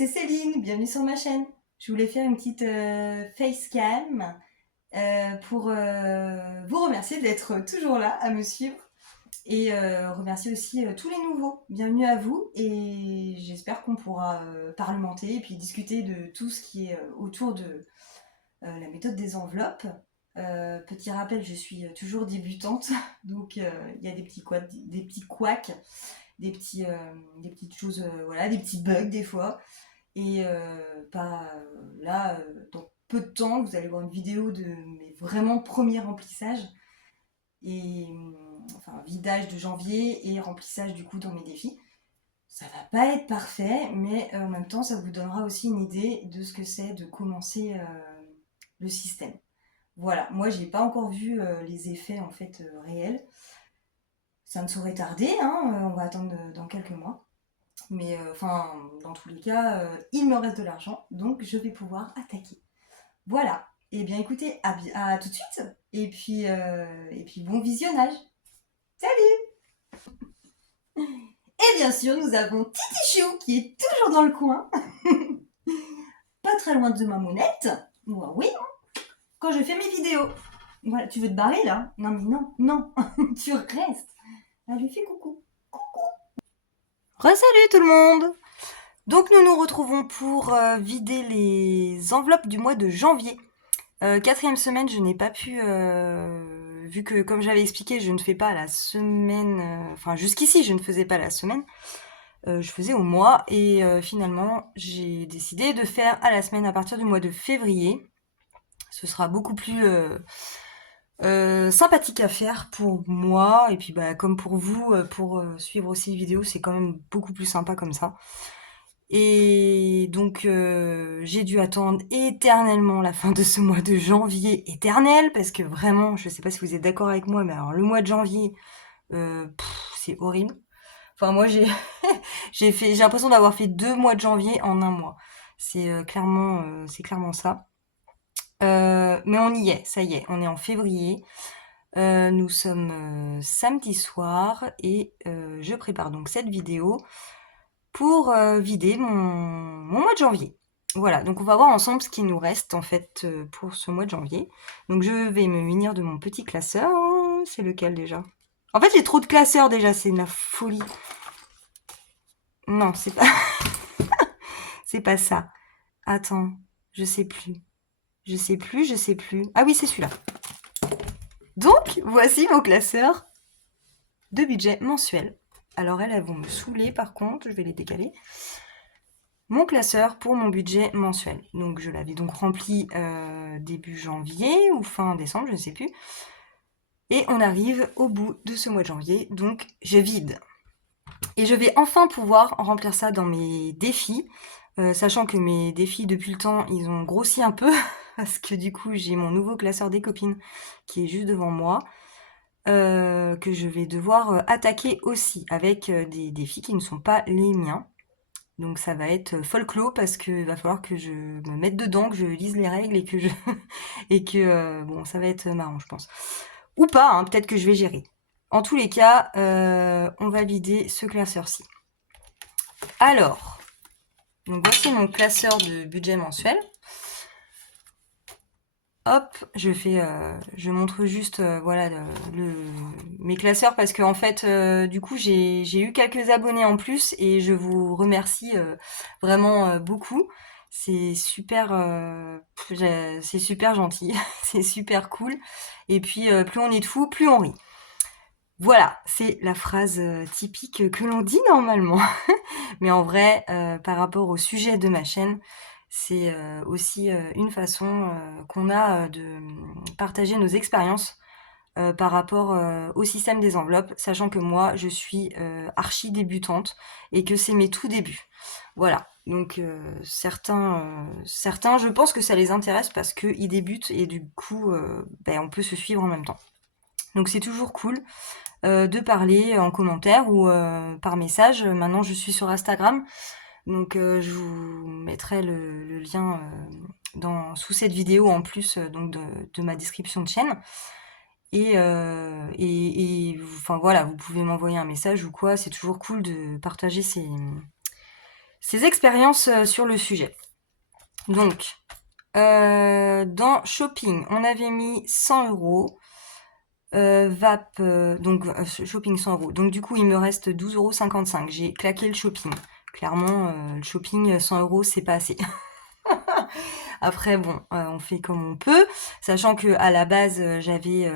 c'est Céline, bienvenue sur ma chaîne. Je voulais faire une petite facecam pour vous remercier d'être toujours là à me suivre et remercier aussi tous les nouveaux. Bienvenue à vous et j'espère qu'on pourra parlementer et puis discuter de tout ce qui est autour de la méthode des enveloppes. Petit rappel, je suis toujours débutante, donc il y a des petits couacs, des petites choses, voilà, des petits bugs des fois. Et là, dans peu de temps, vous allez voir une vidéo de mes vraiment premiers remplissages. Et enfin, vidage de janvier et remplissage du coup dans mes défis. Ça va pas être parfait, mais en même temps, ça vous donnera aussi une idée de ce que c'est de commencer le système. Voilà, moi j'ai pas encore vu les effets en fait réels. Ça ne saurait tarder, hein, on va attendre dans quelques mois. Mais enfin, dans tous les cas, il me reste de l'argent, donc je vais pouvoir attaquer. Voilà. Eh bien écoutez, à tout de suite. Et puis bon visionnage. Salut. Et bien sûr, nous avons Titi Chou qui est toujours dans le coin. Pas très loin de ma monette. Moi, oui, quand je fais mes vidéos. Voilà, tu veux te barrer là? Non mais non, non. Tu restes. Allez, fais coucou. Re-salut tout le monde. Donc nous nous retrouvons pour vider les enveloppes du mois de janvier. Quatrième semaine, je n'ai pas pu, vu que comme j'avais expliqué, je ne fais pas la semaine, enfin jusqu'ici je ne faisais pas la semaine, je faisais au mois et finalement j'ai décidé de faire à la semaine à partir du mois de février. Ce sera beaucoup plus sympathique à faire pour moi et puis bah, comme pour vous, pour suivre aussi les vidéos, c'est quand même beaucoup plus sympa comme ça. Et donc j'ai dû attendre éternellement la fin de ce mois de janvier, éternel, parce que vraiment, je sais pas si vous êtes d'accord avec moi, mais alors le mois de janvier, c'est horrible. Enfin moi j'ai l'impression d'avoir fait 2 mois de janvier en un mois. C'est clairement ça. Mais on y est, ça y est, on est en février. Nous sommes samedi soir et je prépare donc cette vidéo pour vider mon mois de janvier. Voilà, donc on va voir ensemble ce qui nous reste en fait pour ce mois de janvier. Donc je vais me munir de mon petit classeur. C'est lequel déjà? En fait j'ai trop de classeurs déjà, c'est de la folie. Non, c'est pas c'est pas ça. Attends, je sais plus. Je sais plus. Ah oui, c'est celui-là. Donc voici mon classeur de budget mensuel. Alors elles vont me saouler par contre, je vais les décaler. Mon classeur pour mon budget mensuel. Donc je l'avais donc rempli début janvier ou fin décembre, je ne sais plus. Et on arrive au bout de ce mois de janvier, donc je vide. Et je vais enfin pouvoir remplir ça dans mes défis, sachant que mes défis depuis le temps, ils ont grossi un peu, parce que du coup j'ai mon nouveau classeur des copines qui est juste devant moi, que je vais devoir attaquer aussi avec des défis qui ne sont pas les miens. Donc ça va être folklore parce qu'il va falloir que je me mette dedans, que je lise les règles et que je et que bon ça va être marrant je pense. Ou pas, hein, peut-être que je vais gérer. En tous les cas, on va vider ce classeur-ci. Alors, donc voici mon classeur de budget mensuel. Hop, je montre juste voilà mes classeurs parce que en fait du coup j'ai eu quelques abonnés en plus et je vous remercie vraiment beaucoup. C'est super gentil, c'est super cool. Et puis plus on est de fous, plus on rit. Voilà, c'est la phrase typique que l'on dit normalement. Mais en vrai, par rapport au sujet de ma chaîne, c'est aussi une façon qu'on a de partager nos expériences par rapport au système des enveloppes, sachant que moi, je suis archi débutante et que c'est mes tout débuts. Voilà. Donc certains, je pense que ça les intéresse parce qu'ils débutent et du coup, on peut se suivre en même temps. Donc c'est toujours cool de parler en commentaire ou par message. Maintenant, je suis sur Instagram. Donc je vous mettrai le lien sous cette vidéo en plus donc de ma description de chaîne. Enfin voilà, vous pouvez m'envoyer un message ou quoi, c'est toujours cool de partager ses expériences sur le sujet. Donc, dans shopping, on avait mis 100 €. Vap, donc shopping 100 €. Donc du coup, il me reste 12,55 €. J'ai claqué le shopping. Clairement, le shopping, 100 €, c'est pas assez. Après, bon, on fait comme on peut, sachant que à la base, j'avais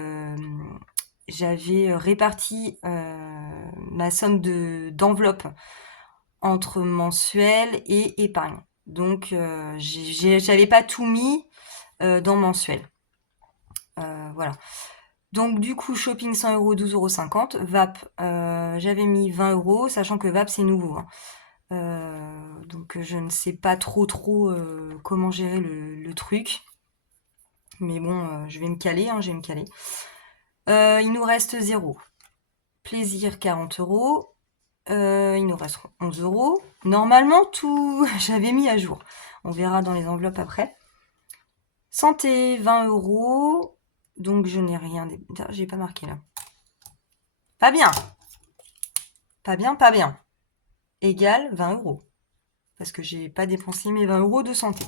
réparti ma somme d'enveloppe entre mensuel et épargne. Donc, j'avais pas tout mis dans mensuel. Voilà. Donc du coup, shopping 100 €, 12,50 €. Vap, j'avais mis 20 €, sachant que Vap c'est nouveau, hein. Donc je ne sais pas trop comment gérer le truc. Mais bon, je vais me caler, hein, je vais me caler. Il nous reste 0. Plaisir 40 €. Il nous reste 11 €. Normalement, tout, j'avais mis à jour. On verra dans les enveloppes après. Santé, 20 €. Donc je n'ai rien. J'ai pas marqué là. Pas bien. Pas bien, pas bien. Égale 20 €. Parce que j'ai pas dépensé mes 20 € de santé.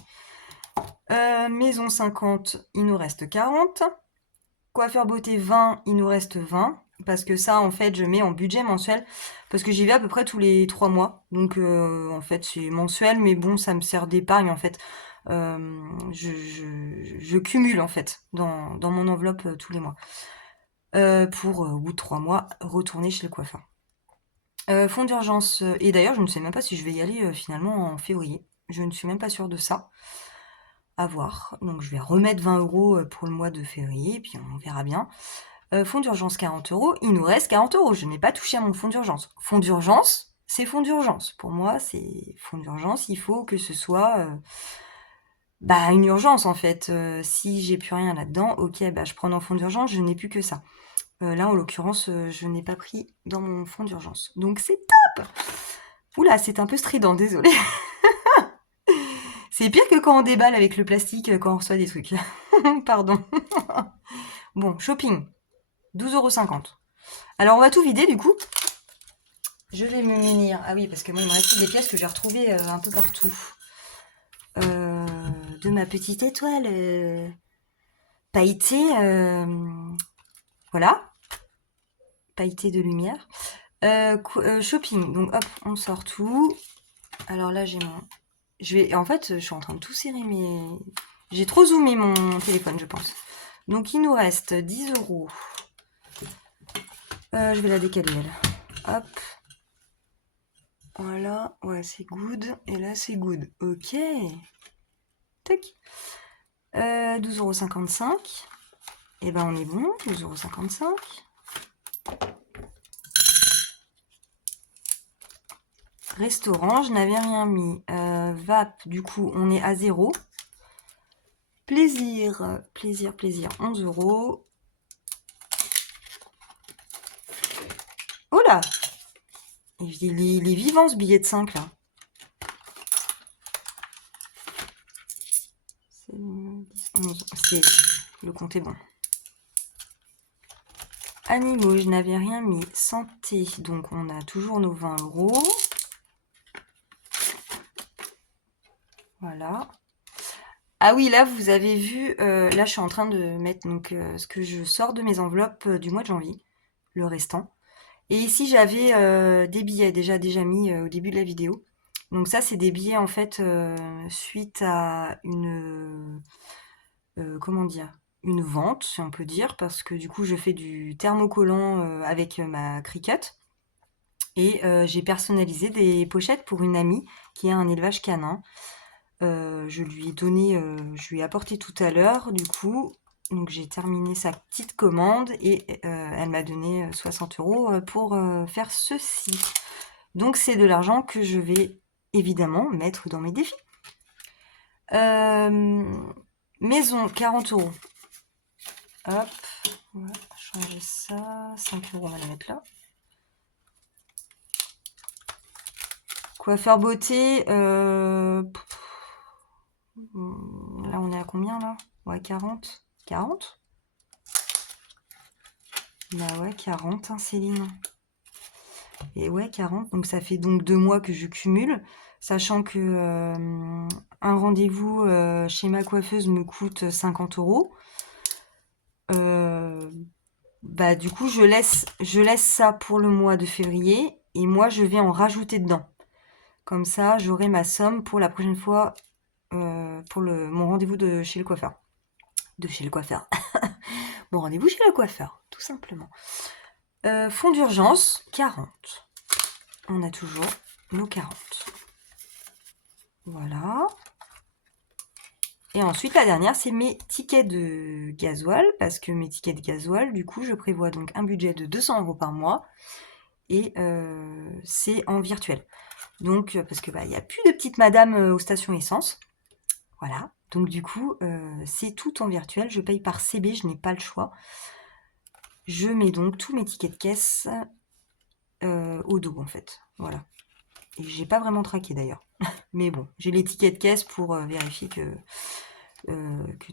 Maison 50, il nous reste 40. Coiffeur beauté 20, il nous reste 20. Parce que ça, en fait, je mets en budget mensuel. Parce que j'y vais à peu près tous les 3 mois. Donc, en fait, c'est mensuel. Mais bon, ça me sert d'épargne, en fait. Je cumule, en fait, dans mon enveloppe tous les mois. Pour, au bout de 3 mois, retourner chez le coiffeur. Fonds d'urgence. Et d'ailleurs, je ne sais même pas si je vais y aller finalement en février. Je ne suis même pas sûre de ça. À voir. Donc je vais remettre 20 € pour le mois de février, puis on verra bien. Fonds d'urgence 40 €. Il nous reste 40 €. Je n'ai pas touché à mon fonds d'urgence. Fonds d'urgence, c'est fonds d'urgence. Pour moi, c'est fonds d'urgence. Il faut que ce soit une urgence en fait. Si j'ai plus rien là-dedans, ok, je prends dans fonds d'urgence. Je n'ai plus que ça. Là, en l'occurrence, je n'ai pas pris dans mon fonds d'urgence. Donc c'est top. Oula, c'est un peu strident, désolé. C'est pire que quand on déballe avec le plastique quand on reçoit des trucs. Pardon. Bon, shopping. 12,50 €. Alors on va tout vider du coup. Je vais me munir. Ah oui, parce que moi il me reste des pièces que j'ai retrouvées un peu partout. De ma petite étoile pailletée. Voilà. Pailletée de lumière. Shopping. Donc hop, on sort tout. Alors là j'ai mon... En fait, je suis en train de tout serrer, mais j'ai trop zoomé mon téléphone, je pense. Donc, il nous reste 10 €. Je vais la décaler, elle. Hop. Voilà. Ouais, c'est good. Et là, c'est good. Ok. Tac. 12,55 €. Et ben, on est bon. 12,55 €. Restaurant, je n'avais rien mis. Vap, du coup, on est à 0. Plaisir, 11 €. Oh là! Il est vivant ce billet de 5 là. C'est 10, 11. Le compte est bon. Animaux, je n'avais rien mis. Santé, donc on a toujours nos 20 €. Voilà. Ah oui, là vous avez vu, là je suis en train de mettre donc ce que je sors de mes enveloppes du mois de janvier, le restant. Et ici j'avais des billets déjà mis au début de la vidéo. Donc ça c'est des billets en fait suite à une comment dire, une vente si on peut dire, parce que du coup je fais du thermocollant avec ma Cricut. Et j'ai personnalisé des pochettes pour une amie qui a un élevage canin. Je lui ai apporté tout à l'heure, du coup. Donc j'ai terminé sa petite commande et elle m'a donné 60 € pour faire ceci. Donc c'est de l'argent que je vais évidemment mettre dans mes défis. Maison, 40 €. Hop, on va changer ça. 5 €, on va la mettre là. Coiffeur beauté, là on est à combien là? Ouais, 40. 40? Bah ouais, 40, hein, Céline. Et ouais, 40. Donc ça fait donc 2 mois que je cumule, sachant que un rendez-vous chez ma coiffeuse me coûte 50 euros. Euh, Bah du coup, je laisse ça pour le mois de février et moi je vais en rajouter dedans. Comme ça, j'aurai ma somme pour la prochaine fois pour mon rendez-vous de chez le coiffeur. De chez le coiffeur. Mon rendez-vous chez le coiffeur, tout simplement. Fonds d'urgence, 40. On a toujours nos 40. Voilà. Et ensuite, la dernière, c'est mes tickets de gasoil, parce que mes tickets de gasoil, du coup, je prévois donc un budget de 200 euros par mois, et c'est en virtuel. Donc, parce que il y a plus de petites madames aux stations essence, voilà. Donc du coup, c'est tout en virtuel. Je paye par CB, je n'ai pas le choix. Je mets donc tous mes tickets de caisse au dos, en fait. Voilà. Et j'ai pas vraiment traqué d'ailleurs. Mais bon, j'ai les tickets de caisse pour vérifier que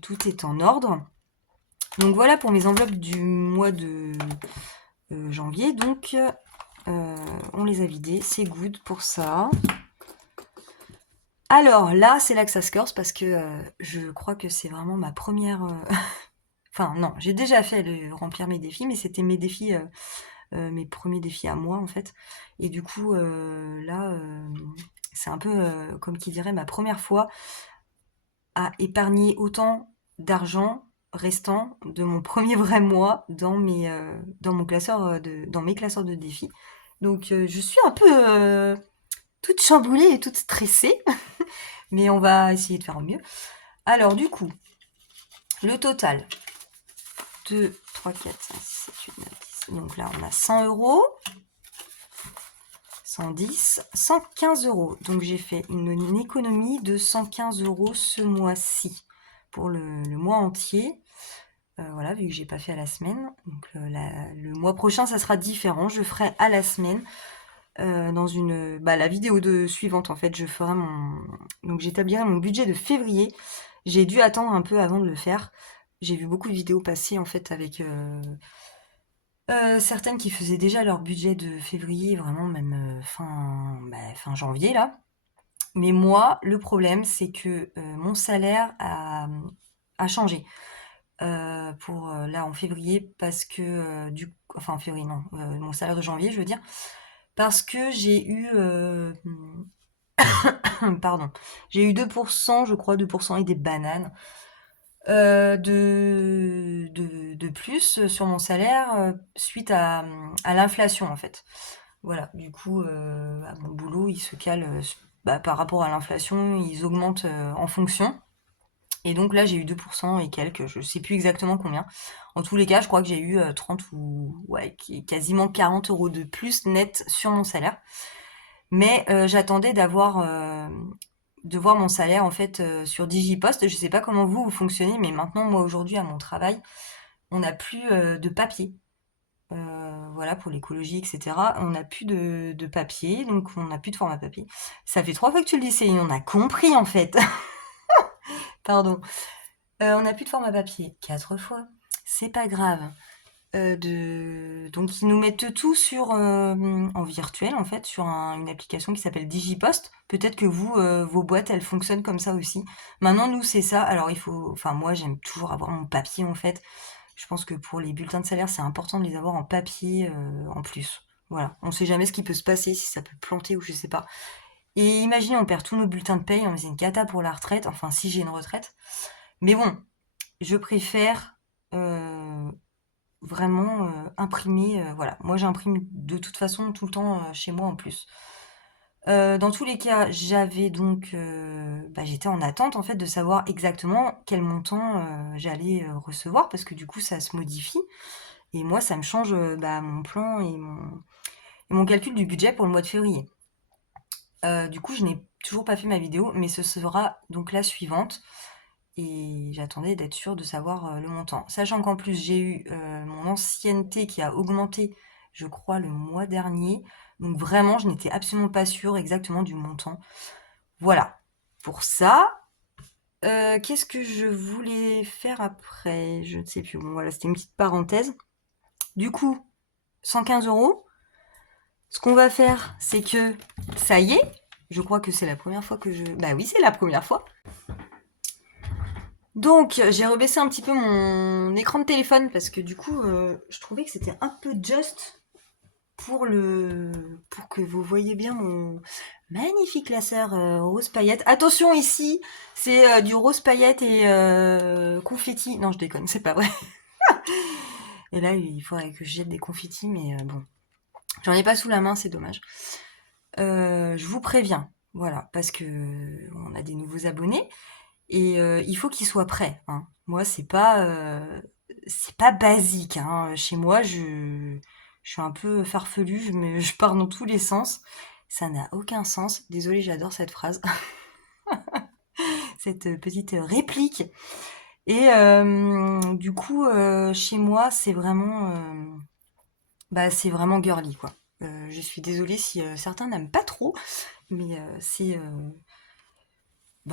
tout est en ordre. Donc voilà pour mes enveloppes du mois de janvier. Donc on les a vidées, c'est good pour ça. Alors là, c'est là que ça se corse parce que je crois que c'est vraiment ma première. Enfin non, j'ai déjà fait remplir mes défis, mais c'était mes défis, mes premiers défis à moi en fait. Et du coup là, c'est un peu comme qui dirait ma première fois à épargner autant d'argent restant de mon premier vrai mois dans mon classeur dans mes classeurs de défis. Donc je suis un peu toute chamboulée et toute stressée, mais on va essayer de faire au mieux. Alors du coup, le total 2, 3, 4, 5, 6, 7, 8, 9, 10. Donc là, on a 100 euros, 110, 115 euros. Donc j'ai fait une économie de 115 euros ce mois-ci pour le mois entier. Voilà, vu que j'ai pas fait à la semaine. Donc le mois prochain, ça sera différent. Je ferai à la semaine. Dans la vidéo suivante, en fait, donc j'établirai mon budget de février. J'ai dû attendre un peu avant de le faire. J'ai vu beaucoup de vidéos passer, en fait, avec certaines qui faisaient déjà leur budget de février, vraiment même fin janvier, là. Mais moi, le problème, c'est que mon salaire a changé pour là en février parce que enfin en février non, mon salaire de janvier, je veux dire, parce que j'ai eu pardon, j'ai eu 2%, je crois 2% et des bananes de plus sur mon salaire suite à l'inflation en fait. Voilà, du coup, à mon boulot, ils se calent par rapport à l'inflation, ils augmentent en fonction. Et donc là, j'ai eu 2% et quelques, je sais plus exactement combien. En tous les cas, je crois que j'ai eu 30 ou ouais, quasiment 40 euros de plus net sur mon salaire. Mais j'attendais de voir mon salaire en fait sur Digipost. Je sais pas comment vous fonctionnez, mais maintenant, moi aujourd'hui, à mon travail, on n'a plus de papier. Voilà, pour l'écologie, etc. On n'a plus de papier, donc on n'a plus de format papier. Ça fait 3 fois que tu le dis, Céline, on a compris en fait. Pardon. On n'a plus de format papier. 4 fois. C'est pas grave. Donc ils nous mettent tout en virtuel en fait, sur une application qui s'appelle Digipost. Peut-être que vous, vos boîtes, elles fonctionnent comme ça aussi. Maintenant, nous, c'est ça. Alors enfin moi, j'aime toujours avoir mon papier en fait. Je pense que pour les bulletins de salaire, c'est important de les avoir en papier en plus. Voilà. On sait jamais ce qui peut se passer, si ça peut planter ou je sais pas. Et imaginez, on perd tous nos bulletins de paye, c'est une cata pour la retraite. Enfin, si j'ai une retraite. Mais bon, je préfère vraiment imprimer. Voilà, moi j'imprime de toute façon tout le temps chez moi en plus. Dans tous les cas, j'étais en attente en fait de savoir exactement quel montant j'allais recevoir parce que du coup ça se modifie et moi ça me change mon plan et mon calcul du budget pour le mois de février. Du coup, je n'ai toujours pas fait ma vidéo, mais ce sera donc la suivante. Et j'attendais d'être sûre de savoir le montant. Sachant qu'en plus, j'ai eu mon ancienneté qui a augmenté, je crois, le mois dernier. Donc vraiment, je n'étais absolument pas sûre exactement du montant. Voilà. Pour ça, qu'est-ce que je voulais faire après? Je ne sais plus. Bon, voilà, c'était une petite parenthèse. Du coup, 115 euros. ce qu'on va faire, c'est que ça y est, je crois que c'est la première fois que je... Bah oui, c'est la première fois. Donc, j'ai rebaissé un petit peu mon écran de téléphone parce que du coup, je trouvais que c'était un peu juste pour pour que vous voyez bien mon magnifique classeur rose paillette. Attention ici, c'est du rose paillette et confetti. Non, je déconne, c'est pas vrai. Et là, il faudrait que je jette des confettis, mais bon, j'en ai pas sous la main, c'est dommage. Je vous préviens, voilà, parce que on a des nouveaux abonnés et il faut qu'ils soient prêts, hein. Moi, c'est pas basique, hein. Chez moi, je suis un peu farfelue, je pars dans tous les sens. Ça n'a aucun sens. Désolée, j'adore cette phrase, cette petite réplique. Et du coup, chez moi, c'est vraiment girly, quoi. Je suis désolée si certains n'aiment pas trop, mais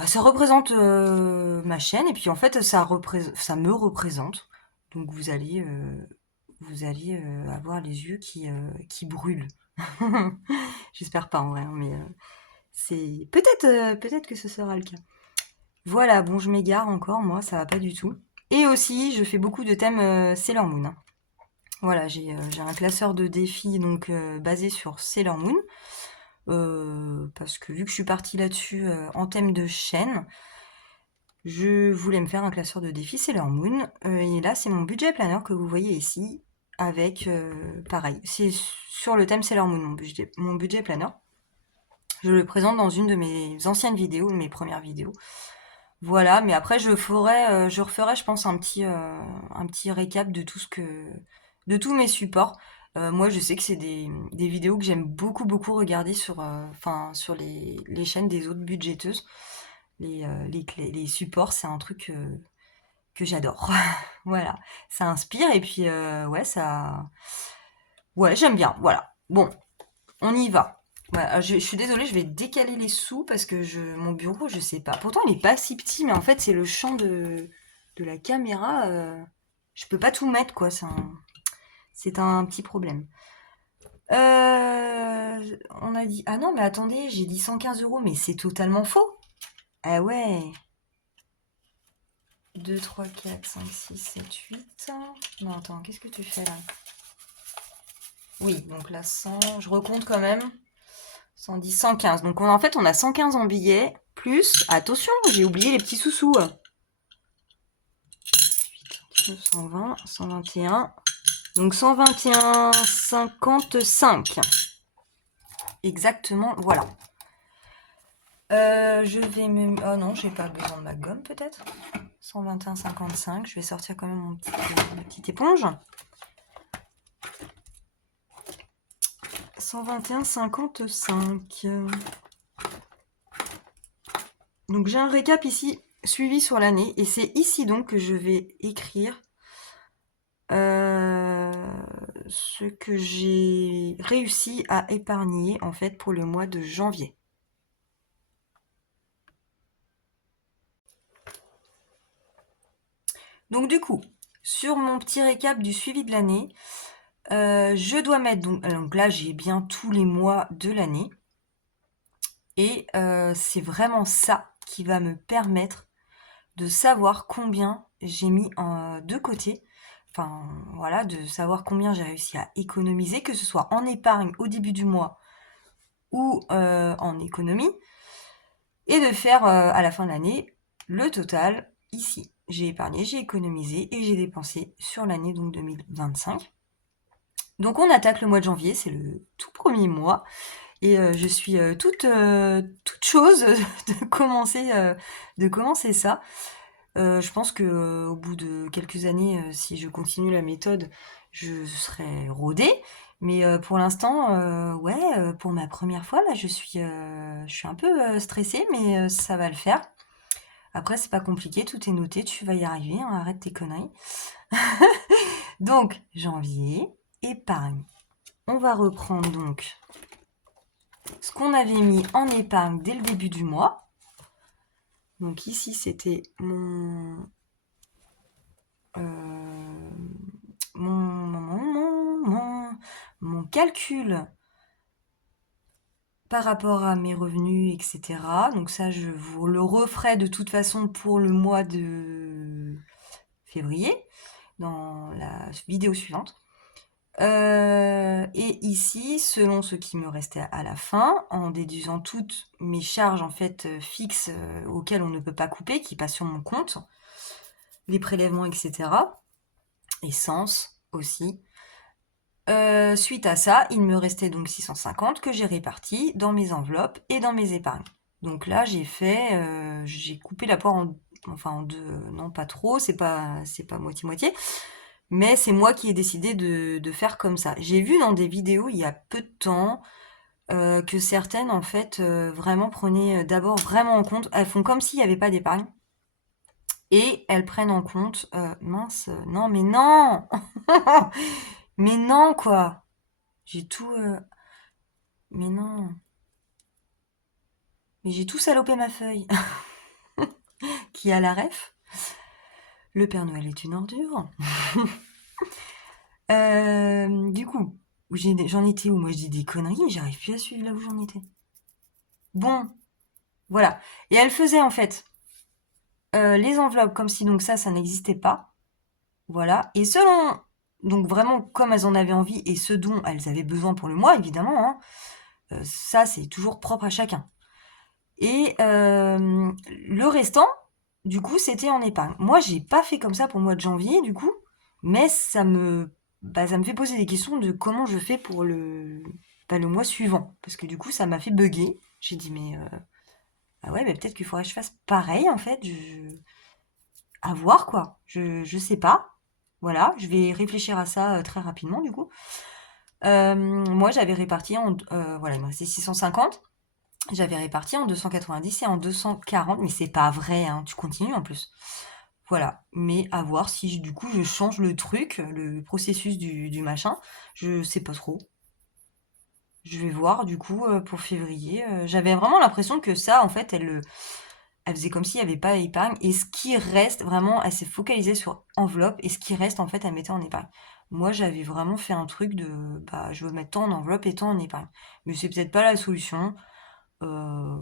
ça représente ma chaîne et puis en fait ça me représente. Donc vous allez avoir les yeux qui brûlent. J'espère pas en vrai, hein, mais c'est peut-être que ce sera le cas. Voilà, bon je m'égare encore, moi ça va pas du tout. Et aussi je fais beaucoup de thèmes Sailor Moon, hein. Voilà, j'ai un classeur de défis donc basé sur Sailor Moon. Parce que vu que je suis partie là-dessus en thème de chaîne, je voulais me faire un classeur de défis Sailor Moon. Et là, c'est mon budget planner que vous voyez ici, avec pareil. C'est sur le thème Sailor Moon, mon budget planner. Je le présente dans une de mes anciennes vidéos, de mes premières vidéos. Voilà, mais après je referai, je pense, un petit récap de de tous mes supports. Moi, je sais que c'est des vidéos que j'aime beaucoup regarder sur les chaînes des autres budgéteuses. Les supports, c'est un truc que j'adore. Voilà, ça inspire et puis ouais, j'aime bien. Voilà. Bon, on y va. Voilà, je suis désolée, je vais décaler les sous parce que mon bureau, je sais pas. Pourtant, il est pas si petit, mais en fait, c'est le champ de la caméra. Je peux pas tout mettre, quoi. C'est un petit problème. On a dit. Ah non, mais attendez, j'ai dit 115 €, mais c'est totalement faux. Ah ouais. 2, 3, 4, 5, 6, 7, 8. Non, attends, qu'est-ce que tu fais là? Oui, donc là, 100. Je recompte quand même. 110, 115. Donc en fait, on a 115 en billets, plus, attention, j'ai oublié les petits sous-sous. 120, 121. Donc 121,55. Exactement, voilà. Je vais me... Oh non, j'ai pas besoin de ma gomme peut-être. 121,55. Je vais sortir quand même ma petite éponge. 121,55. Donc j'ai un récap ici suivi sur l'année et c'est ici donc que je vais écrire ce que j'ai réussi à épargner en fait pour le mois de janvier. Donc du coup, sur mon petit récap du suivi de l'année, je dois mettre donc là j'ai bien tous les mois de l'année et c'est vraiment ça qui va me permettre de savoir combien j'ai mis de côté. Enfin, voilà, de savoir combien j'ai réussi à économiser, que ce soit en épargne au début du mois ou en économie, et de faire à la fin de l'année le total ici. J'ai épargné, j'ai économisé et j'ai dépensé sur l'année donc 2025. Donc on attaque le mois de janvier, c'est le tout premier mois, et je suis toute chose de commencer ça. Je pense que au bout de quelques années, si je continue la méthode, je serai rodée. Mais pour l'instant, ouais, pour ma première fois, là, je suis un peu stressée, mais ça va le faire. Après, c'est pas compliqué, tout est noté, tu vas y arriver, hein, arrête tes conneries. Donc, janvier, épargne. On va reprendre donc ce qu'on avait mis en épargne dès le début du mois. Donc ici, c'était mon calcul par rapport à mes revenus, etc. Donc ça, je vous le referai de toute façon pour le mois de février, dans la vidéo suivante. Et ici, selon ce qui me restait à la fin, en déduisant toutes mes charges en fait fixes auxquelles on ne peut pas couper, qui passent sur mon compte, les prélèvements, etc. Essence aussi. Suite à ça, il me restait donc 650 que j'ai répartis dans mes enveloppes et dans mes épargnes. Donc là, j'ai coupé la poire en deux, non pas trop, c'est pas moitié-moitié, mais c'est moi qui ai décidé de faire comme ça. J'ai vu dans des vidéos il y a peu de temps que certaines en fait vraiment prenaient d'abord vraiment en compte, elles font comme s'il n'y avait pas d'épargne et elles prennent en compte, mince, non mais non, mais non quoi. J'ai tout. Mais non. Mais j'ai tout salopé ma feuille. Qui a la ref? Le Père Noël est une ordure. Du coup, j'en étais où? Moi, je dis des conneries, j'arrive plus à suivre là où j'en étais. Bon, voilà. Et elle faisait en fait les enveloppes comme si donc ça n'existait pas. Voilà. Et selon, donc vraiment comme elles en avaient envie et ce dont elles avaient besoin pour le mois, évidemment, hein, ça c'est toujours propre à chacun. Et le restant, du coup, c'était en épargne. Moi, j'ai pas fait comme ça pour le mois de janvier, du coup, mais ça me fait poser des questions de comment je fais pour le mois suivant. Parce que du coup, ça m'a fait bugger. J'ai dit, mais ah ouais, mais peut-être qu'il faudrait que je fasse pareil, en fait. À voir, quoi. Je sais pas. Voilà, je vais réfléchir à ça très rapidement, du coup. Moi, j'avais réparti voilà, il me restait 650. J'avais réparti en 290 et en 240, mais c'est pas vrai, hein, tu continues en plus. Voilà, mais à voir si du coup je change le truc, le processus du machin, je sais pas trop. Je vais voir du coup pour février. J'avais vraiment l'impression que ça, en fait, elle faisait comme s'il n'y avait pas d'épargne et ce qui reste, vraiment, elle s'est focalisée sur enveloppe et ce qui reste, en fait, elle mettait en épargne. Moi, j'avais vraiment fait un truc de, bah, je veux mettre tant en enveloppe et tant en épargne. Mais c'est peut-être pas la solution. Euh,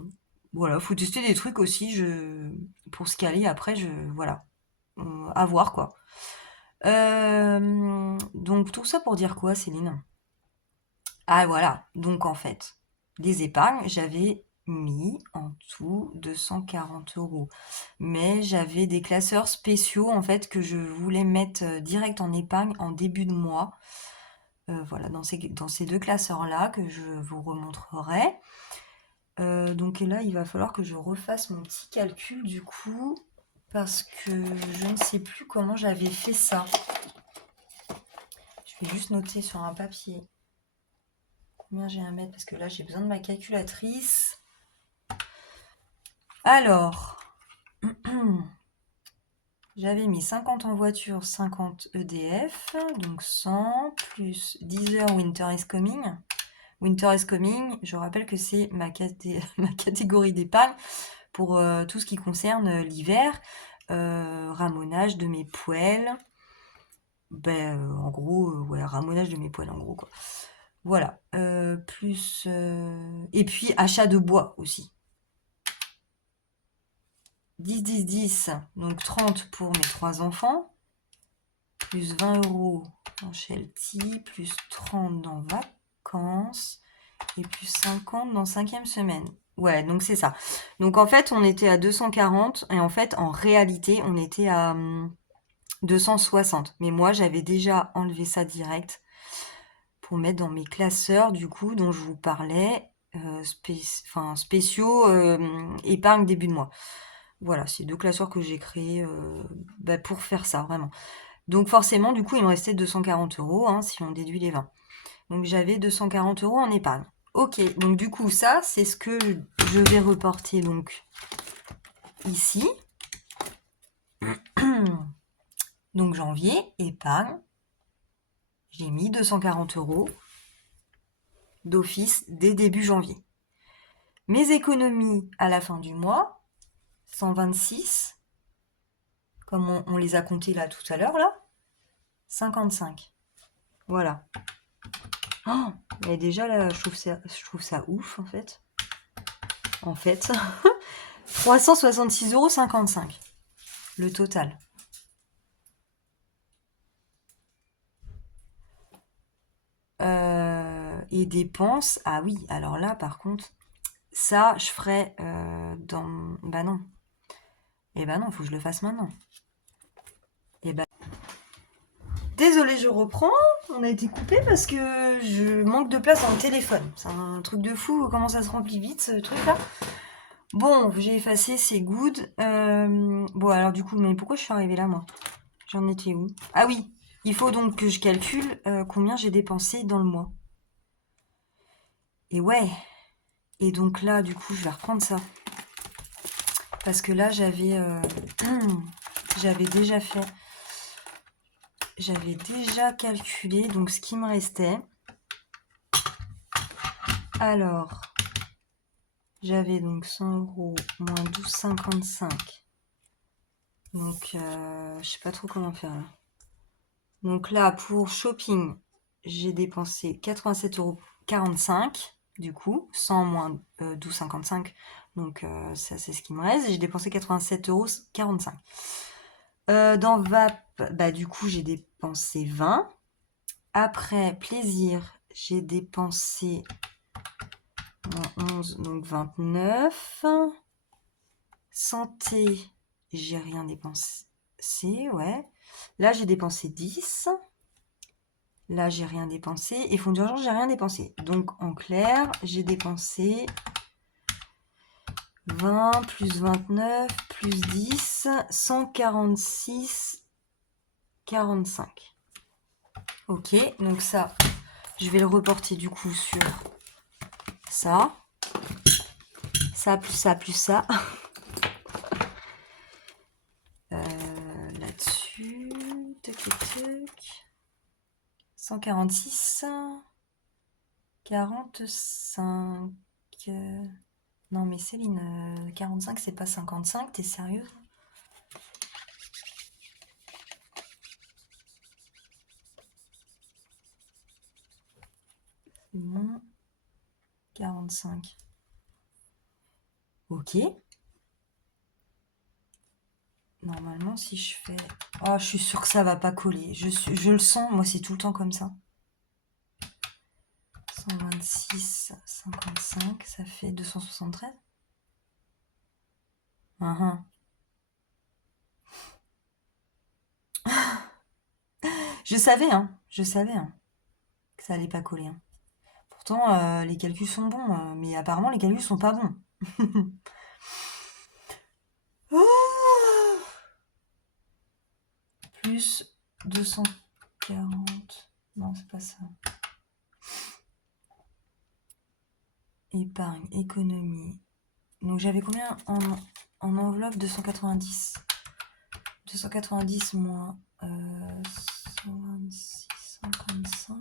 voilà, faut tester des trucs aussi, pour se caler. Après, voilà, à voir quoi. Donc tout ça pour dire quoi, Céline? Ah voilà, donc en fait, les épargnes, j'avais mis en tout 240 euros. Mais j'avais des classeurs spéciaux en fait que je voulais mettre direct en épargne en début de mois. Voilà, dans ces deux classeurs-là que je vous remontrerai. Donc là, il va falloir que je refasse mon petit calcul du coup, parce que je ne sais plus comment j'avais fait ça. Je vais juste noter sur un papier combien j'ai à mettre, parce que là, j'ai besoin de ma calculatrice. Alors, j'avais mis 50 en voiture, 50 EDF, donc 100 plus 10 heures Winter is Coming. Winter is Coming, je rappelle que c'est ma catégorie d'épargne pour tout ce qui concerne l'hiver, ramonage de mes poêles, ben, en gros, ouais, ramonage de mes poêles en gros quoi. Voilà, plus et puis achat de bois aussi. 10, 10, 10, donc 30 pour mes 3 enfants, plus 20 euros en Shelty, plus 30 dans vacances, et plus 50 dans 5e semaine. Ouais, donc c'est ça. Donc en fait, on était à 240 et en fait, en réalité, on était à 260. Mais moi, j'avais déjà enlevé ça direct pour mettre dans mes classeurs, du coup, dont je vous parlais, spéciaux, épargne début de mois. Voilà, c'est deux classeurs que j'ai créés bah, pour faire ça, vraiment. Donc forcément, du coup, il me restait 240 euros, hein, si on déduit les 20. Donc j'avais 240 euros en épargne. Ok, donc du coup, ça, c'est ce que je vais reporter donc ici. Donc janvier, épargne. J'ai mis 240 euros d'office dès début janvier. Mes économies à la fin du mois, 126, comme on les a comptées là tout à l'heure, là, 55. Voilà. Oh, mais déjà là, je trouve ça ouf en fait. En fait, 366,55 € le total. Et dépenses, ah oui, alors là par contre, ça je ferais dans. Bah non. Eh bah non, faut que je le fasse maintenant. Eh bah. Désolée, je reprends. On a été coupé parce que je manque de place dans le téléphone. C'est un truc de fou, comment ça se remplit vite ce truc là. Bon, j'ai effacé, c'est good. Bon, alors du coup, mais pourquoi je suis arrivée là, moi? J'en étais où? Ah oui, il faut donc que je calcule combien j'ai dépensé dans le mois. Et ouais, et donc là, du coup, je vais reprendre ça. Parce que là, j'avais déjà fait, j'avais déjà calculé donc ce qui me restait. Alors, j'avais donc 100 € moins 12,55. Donc, je sais pas trop comment faire là. Donc là, pour shopping, j'ai dépensé 87,45 € du coup, 100 moins 12,55. Donc ça, c'est ce qui me reste. J'ai dépensé 87,45 €. Dans VAP, bah du coup, j'ai dépensé 20. Après, plaisir, j'ai dépensé 11, donc 29. Santé, j'ai rien dépensé, ouais. Là, j'ai dépensé 10. Là, j'ai rien dépensé. Et fonds d'urgence, j'ai rien dépensé. Donc, en clair, j'ai dépensé 20 plus 29 plus 10, 146,45. Ok, donc ça, je vais le reporter du coup sur ça. Ça plus ça plus ça. Là-dessus, tac tac tac. 146, 45. Non mais Céline, 45 c'est pas 55, t'es sérieuse? C'est bon. 45. Ok. Normalement, si je fais... Oh, je suis sûre que ça va pas coller. Je le sens, moi c'est tout le temps comme ça. 126, 55, ça fait 273. Uhum. Je savais hein, que ça allait pas coller, hein. Pourtant, les calculs sont bons, mais apparemment les calculs sont pas bons. Plus 240. Non, c'est pas ça. Épargne, économie. Donc j'avais combien en enveloppe? 290. 290 moins 126, 55.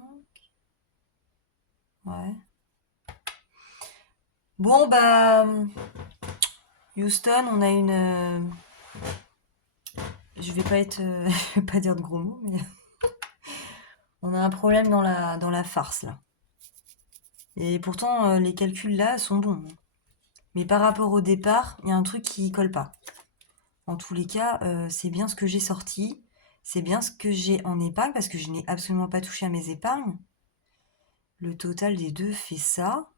Ouais. Bon, bah, Houston, on a une. Je vais pas être. Je vais pas dire de gros mots, mais. On a un problème dans la farce, là. Et pourtant, les calculs là sont bons. Mais par rapport au départ, il y a un truc qui colle pas. En tous les cas, c'est bien ce que j'ai sorti. C'est bien ce que j'ai en épargne parce que je n'ai absolument pas touché à mes épargnes. Le total des deux fait ça.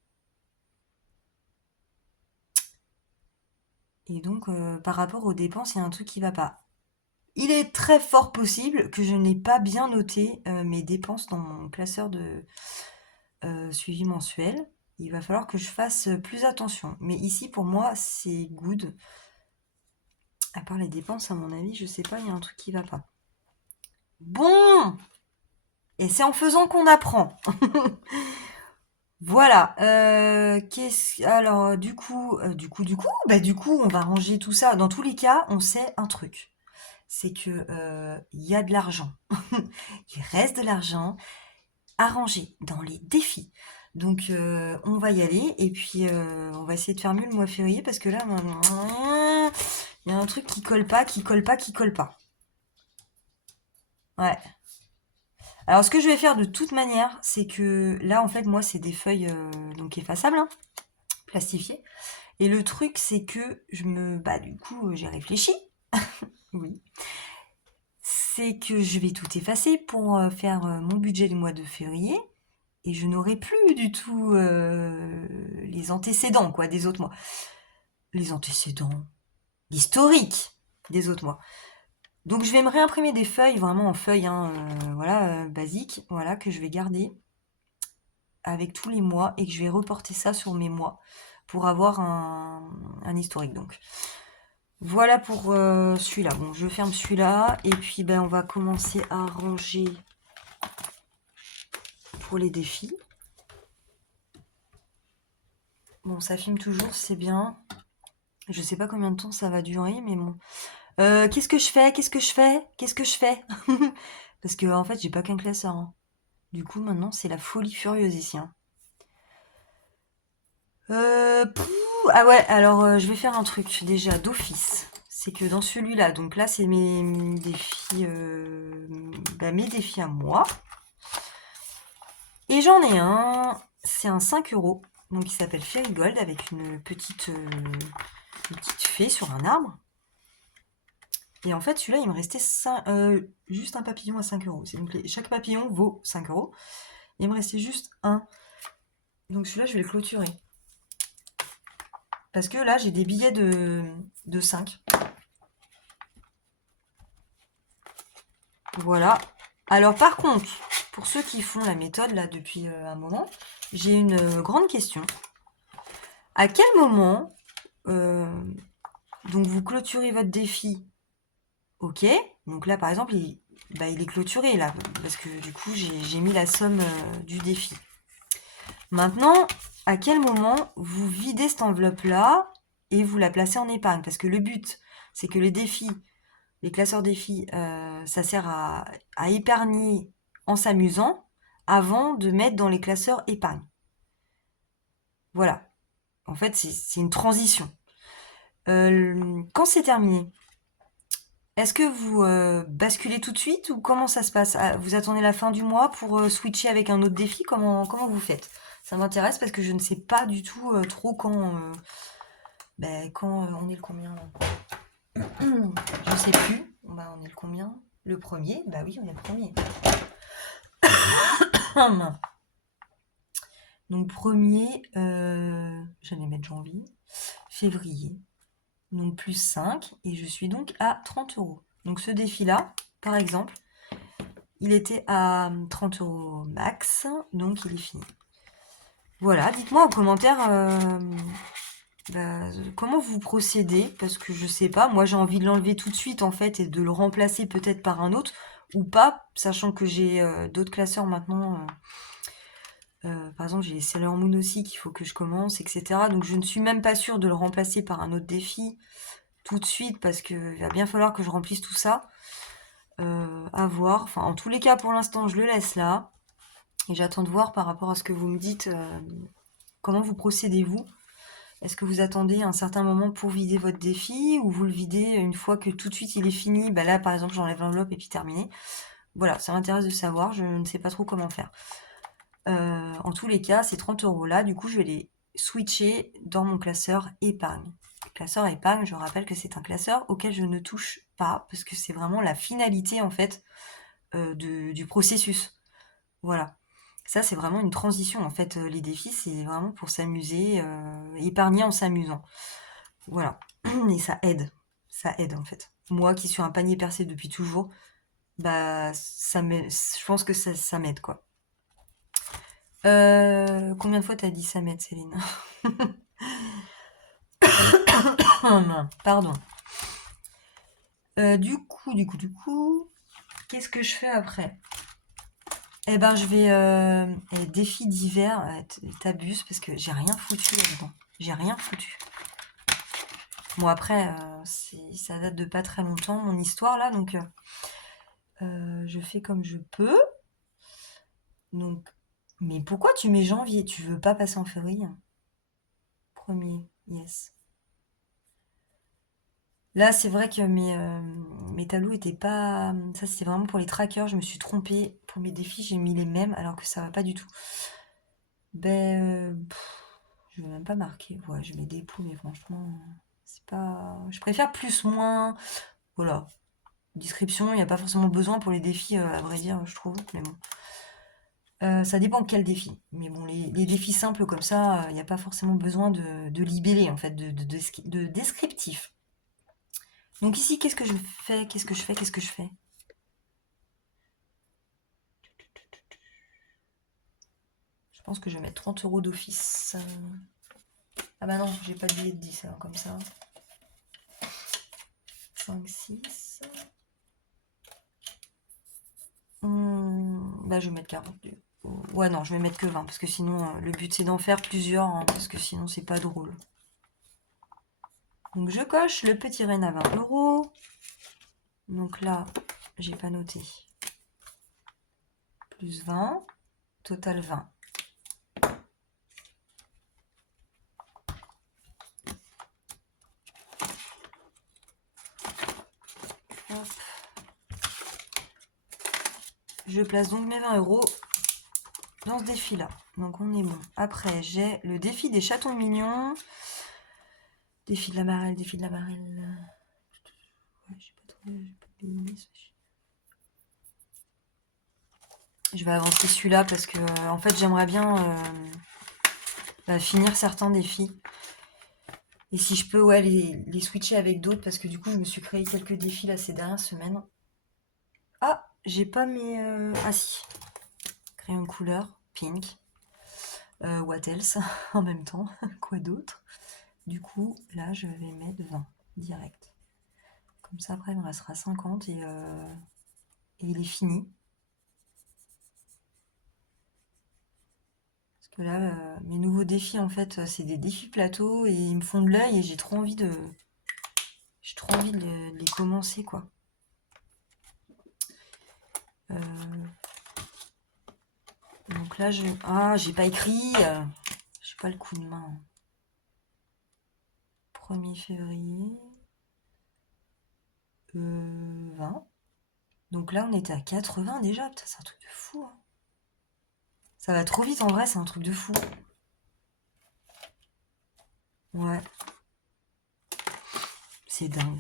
Et donc, par rapport aux dépenses, il y a un truc qui va pas. Il est très fort possible que je n'ai pas bien noté mes dépenses dans mon classeur de suivi mensuel. Il va falloir que je fasse plus attention. Mais ici, pour moi, c'est good. À part les dépenses, à mon avis, je sais pas, il y a un truc qui va pas. Bon! Et c'est en faisant qu'on apprend. Voilà. Alors, du coup, on va ranger tout ça. Dans tous les cas, on sait un truc. C'est que il y a de l'argent. Il reste de l'argent à ranger dans les défis. Donc, on va y aller. Et puis, on va essayer de faire mieux le mois de février. Parce que là, il y a un truc qui colle pas, qui colle pas, qui colle pas. Ouais. Alors, ce que je vais faire de toute manière, c'est que là, en fait, moi, c'est des feuilles donc effaçables, hein, plastifiées. Et le truc, c'est que du coup, j'ai réfléchi. Oui. C'est que je vais tout effacer pour faire mon budget du mois de février. Et je n'aurai plus du tout les antécédents, quoi, des autres mois. Les antécédents, l'historique des autres mois. Donc je vais me réimprimer des feuilles, vraiment en feuilles, hein, voilà, basiques, voilà, que je vais garder avec tous les mois et que je vais reporter ça sur mes mois pour avoir un historique. Donc voilà pour celui-là. Bon, je ferme celui-là et puis ben on va commencer à ranger pour les défis. Bon, ça filme toujours, c'est bien. Je sais pas combien de temps ça va durer, mais bon. Qu'est-ce que je fais? Qu'est-ce que je fais? Qu'est-ce que je fais? Parce que en fait, j'ai pas qu'un classeur, hein. Du coup, maintenant, c'est la folie furieuse ici, hein. Ah ouais, alors je vais faire un truc déjà d'office. C'est que dans celui-là, donc là, c'est mes défis, mes défis à moi. Et j'en ai un, c'est un 5 euros, donc il s'appelle Fairy Gold avec une petite fée sur un arbre. Et en fait, celui-là, il me restait juste un papillon à 5 euros. Donc chaque papillon vaut 5 euros. Il me restait juste un. Donc celui-là, je vais le clôturer. Parce que là, j'ai des billets de 5. Voilà. Alors par contre, pour ceux qui font la méthode là depuis un moment, j'ai une grande question. À quel moment donc vous clôturez votre défi? Ok. Donc là, par exemple, il est clôturé là, parce que du coup, j'ai mis la somme du défi. Maintenant, à quel moment vous videz cette enveloppe-là et vous la placez en épargne? Parce que le but, c'est que les défis, les classeurs défis, ça sert à épargner en s'amusant avant de mettre dans les classeurs épargne. Voilà. En fait, c'est une transition. Quand c'est terminé, est-ce que vous basculez tout de suite ou comment ça se passe? Vous attendez la fin du mois pour switcher avec un autre défi? Comment vous faites? Ça m'intéresse parce que je ne sais pas du tout trop quand on est le combien là. Je sais plus. Bah, on est le combien? Le premier? Bah oui, on est le premier. Donc premier, j'allais mettre janvier, février. Donc plus 5 et je suis donc à 30 euros. Donc ce défi-là, par exemple, il était à 30 euros max, donc il est fini. Voilà, dites-moi en commentaire comment vous procédez, parce que je sais pas, moi j'ai envie de l'enlever tout de suite en fait et de le remplacer peut-être par un autre, ou pas, sachant que j'ai d'autres classeurs maintenant. Par exemple, j'ai les Sailor Moon aussi qu'il faut que je commence, etc. Donc je ne suis même pas sûre de le remplacer par un autre défi tout de suite parce qu'il va bien falloir que je remplisse tout ça. À voir. Enfin, en tous les cas, pour l'instant, je le laisse là. Et j'attends de voir par rapport à ce que vous me dites, comment vous procédez-vous. Est-ce que vous attendez un certain moment pour vider votre défi ou vous le videz une fois que tout de suite il est fini? Bah là, par exemple, j'enlève l'enveloppe et puis terminé. Voilà, ça m'intéresse de savoir. Je ne sais pas trop comment faire. En tous les cas, ces 30 euros là, du coup, je vais les switcher dans mon classeur épargne. Le classeur épargne, je rappelle que c'est un classeur auquel je ne touche pas parce que c'est vraiment la finalité en fait du processus. Voilà. Ça, c'est vraiment une transition. En fait, les défis, c'est vraiment pour s'amuser, épargner en s'amusant. Voilà. Et ça aide. Ça aide, en fait. Moi, qui suis un panier percé depuis toujours, bah, je pense que ça m'aide, quoi. Combien de fois t'as dit ça m'aide, Céline? Pardon. Du coup, qu'est-ce que je fais après? Eh ben, je vais défi d'hiver. T'abuses parce que j'ai rien foutu là-dedans. J'ai rien foutu. Bon après, ça date de pas très longtemps mon histoire là, donc je fais comme je peux. Donc, mais pourquoi tu mets janvier? Tu veux pas passer en février? Premier, yes. Là, c'est vrai que mes mes tableaux étaient pas... Ça, c'était vraiment pour les trackers. Je me suis trompée. Pour mes défis, j'ai mis les mêmes alors que ça va pas du tout. Je vais même pas marquer. Ouais, je mets des pots, mais franchement, c'est pas... Je préfère plus, moins. Voilà. Description, il n'y a pas forcément besoin pour les défis, à vrai dire, je trouve. Mais bon. Ça dépend de quel défi. Mais bon, les défis simples comme ça, il n'y a pas forcément besoin de libeller, en fait, de descriptif. Donc ici, qu'est-ce que je fais? Qu'est-ce que je fais? Qu'est-ce que je fais? Je pense que je vais mettre 30 € d'office. Ah bah non, j'ai pas de billet de 10, alors comme ça. 5, 6. Bah je vais mettre 42. Ouais, non, je vais mettre que 20, parce que sinon, le but c'est d'en faire plusieurs, hein, parce que sinon c'est pas drôle. Donc je coche le petit renne à 20 €. Donc là, j'ai pas noté. Plus 20, total 20. Hop. Je place donc mes 20 € dans ce défi-là. Donc on est bon. Après, j'ai le défi des chatons mignons. Défi de la marelle, défi de la marelle. Ouais, j'ai pas trouvé, j'ai pas éliminé ce chien. Je vais avancer celui-là parce que en fait j'aimerais bien finir certains défis. Et si je peux, ouais, les switcher avec d'autres parce que du coup je me suis créé quelques défis là ces dernières semaines. Ah, j'ai pas mes... Ah si. Crayon de couleur, pink. What else en même temps. Quoi d'autre? Du coup, là je vais mettre 20 direct. Comme ça après il me restera 50 et il est fini. Parce que là, mes nouveaux défis en fait, c'est des défis plateau et ils me font de l'œil et j'ai trop envie de... J'ai trop envie de les commencer quoi. Donc là je... Ah, j'ai pas écrit. J'ai pas le coup de main. 1er février. 20. Donc là on était à 80 déjà. Putain, c'est un truc de fou. Hein. Ça va trop vite en vrai, c'est un truc de fou. Ouais. C'est dingue.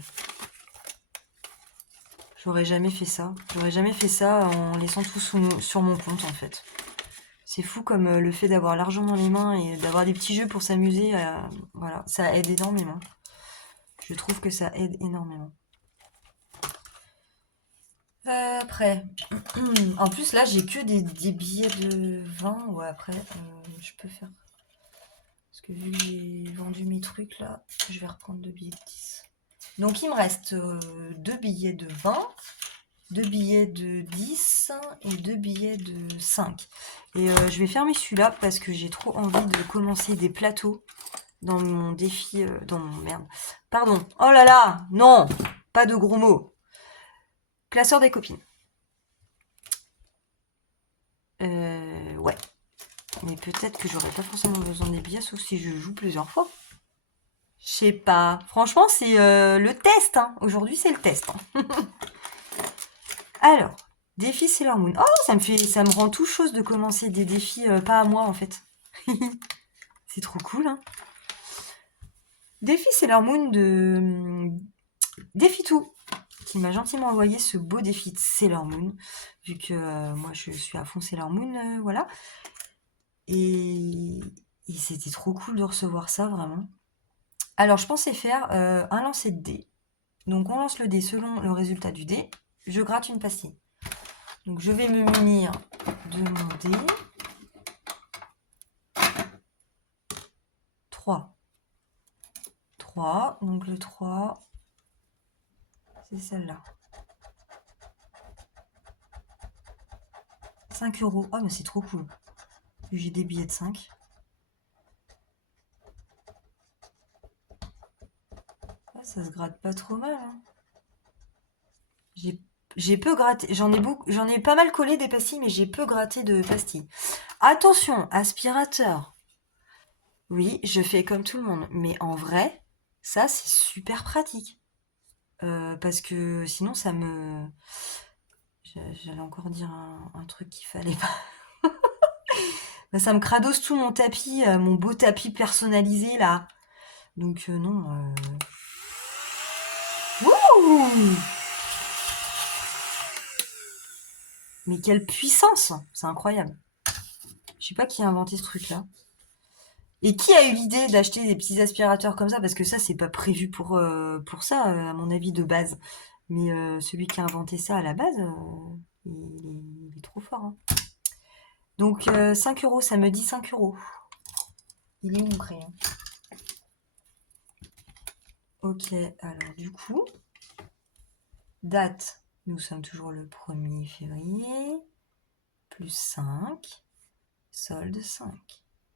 J'aurais jamais fait ça. J'aurais jamais fait ça en laissant tout sur mon compte en fait. C'est fou comme le fait d'avoir l'argent dans les mains et d'avoir des petits jeux pour s'amuser. Voilà, ça aide énormément. Je trouve que ça aide énormément. Après, en plus là j'ai que des billets de 20. Ouais, après, je peux faire. Parce que vu que j'ai vendu mes trucs là, je vais reprendre 2 billets de 10. Donc il me reste 2 billets de 20. 2 billets de 10 et 2 billets de 5. Et je vais fermer celui-là parce que j'ai trop envie de commencer des plateaux dans mon défi, dans mon merde. Pardon. Oh là là, non, pas de gros mots. Classeur des copines. Ouais. Mais peut-être que j'aurais pas forcément besoin des billets, sauf si je joue plusieurs fois. Je sais pas. Franchement, c'est le test. Hein. Aujourd'hui, c'est le test. Hein. Alors, défi Sailor Moon. Oh, ça me rend tout chose de commencer des défis pas à moi en fait. C'est trop cool. Hein. Défi Sailor Moon de Défi Tout, qui m'a gentiment envoyé ce beau défi de Sailor Moon, vu que moi je suis à fond Sailor Moon, voilà. Et c'était trop cool de recevoir ça vraiment. Alors je pensais faire un lancer de dés. Donc on lance le dé selon le résultat du dé. Je gratte une pastille. Donc je vais me munir de mon dé. 3. 3. Donc le 3, c'est celle-là. 5 €. Oh mais c'est trop cool. J'ai des billets de 5. Ah, ça se gratte pas trop mal. Hein. J'ai peu gratté. J'en ai pas mal collé des pastilles, mais j'ai peu gratté de pastilles. Attention, aspirateur. Oui, je fais comme tout le monde. Mais en vrai, ça, c'est super pratique. parce que sinon ça me... J'allais encore dire un truc qu'il fallait pas. Bah, ça me cradosse tout mon tapis, mon beau tapis personnalisé là. Donc non. Wouh! Mais quelle puissance! C'est incroyable. Je sais pas qui a inventé ce truc-là. Et qui a eu l'idée d'acheter des petits aspirateurs comme ça? Parce que ça, c'est pas prévu pour ça, à mon avis, de base. Mais celui qui a inventé ça à la base, il est trop fort, hein. Donc 5 euros, ça me dit 5 euros. Il est où mon crayon? Ok, alors du coup, date, nous sommes toujours le 1er février, plus 5, solde 5.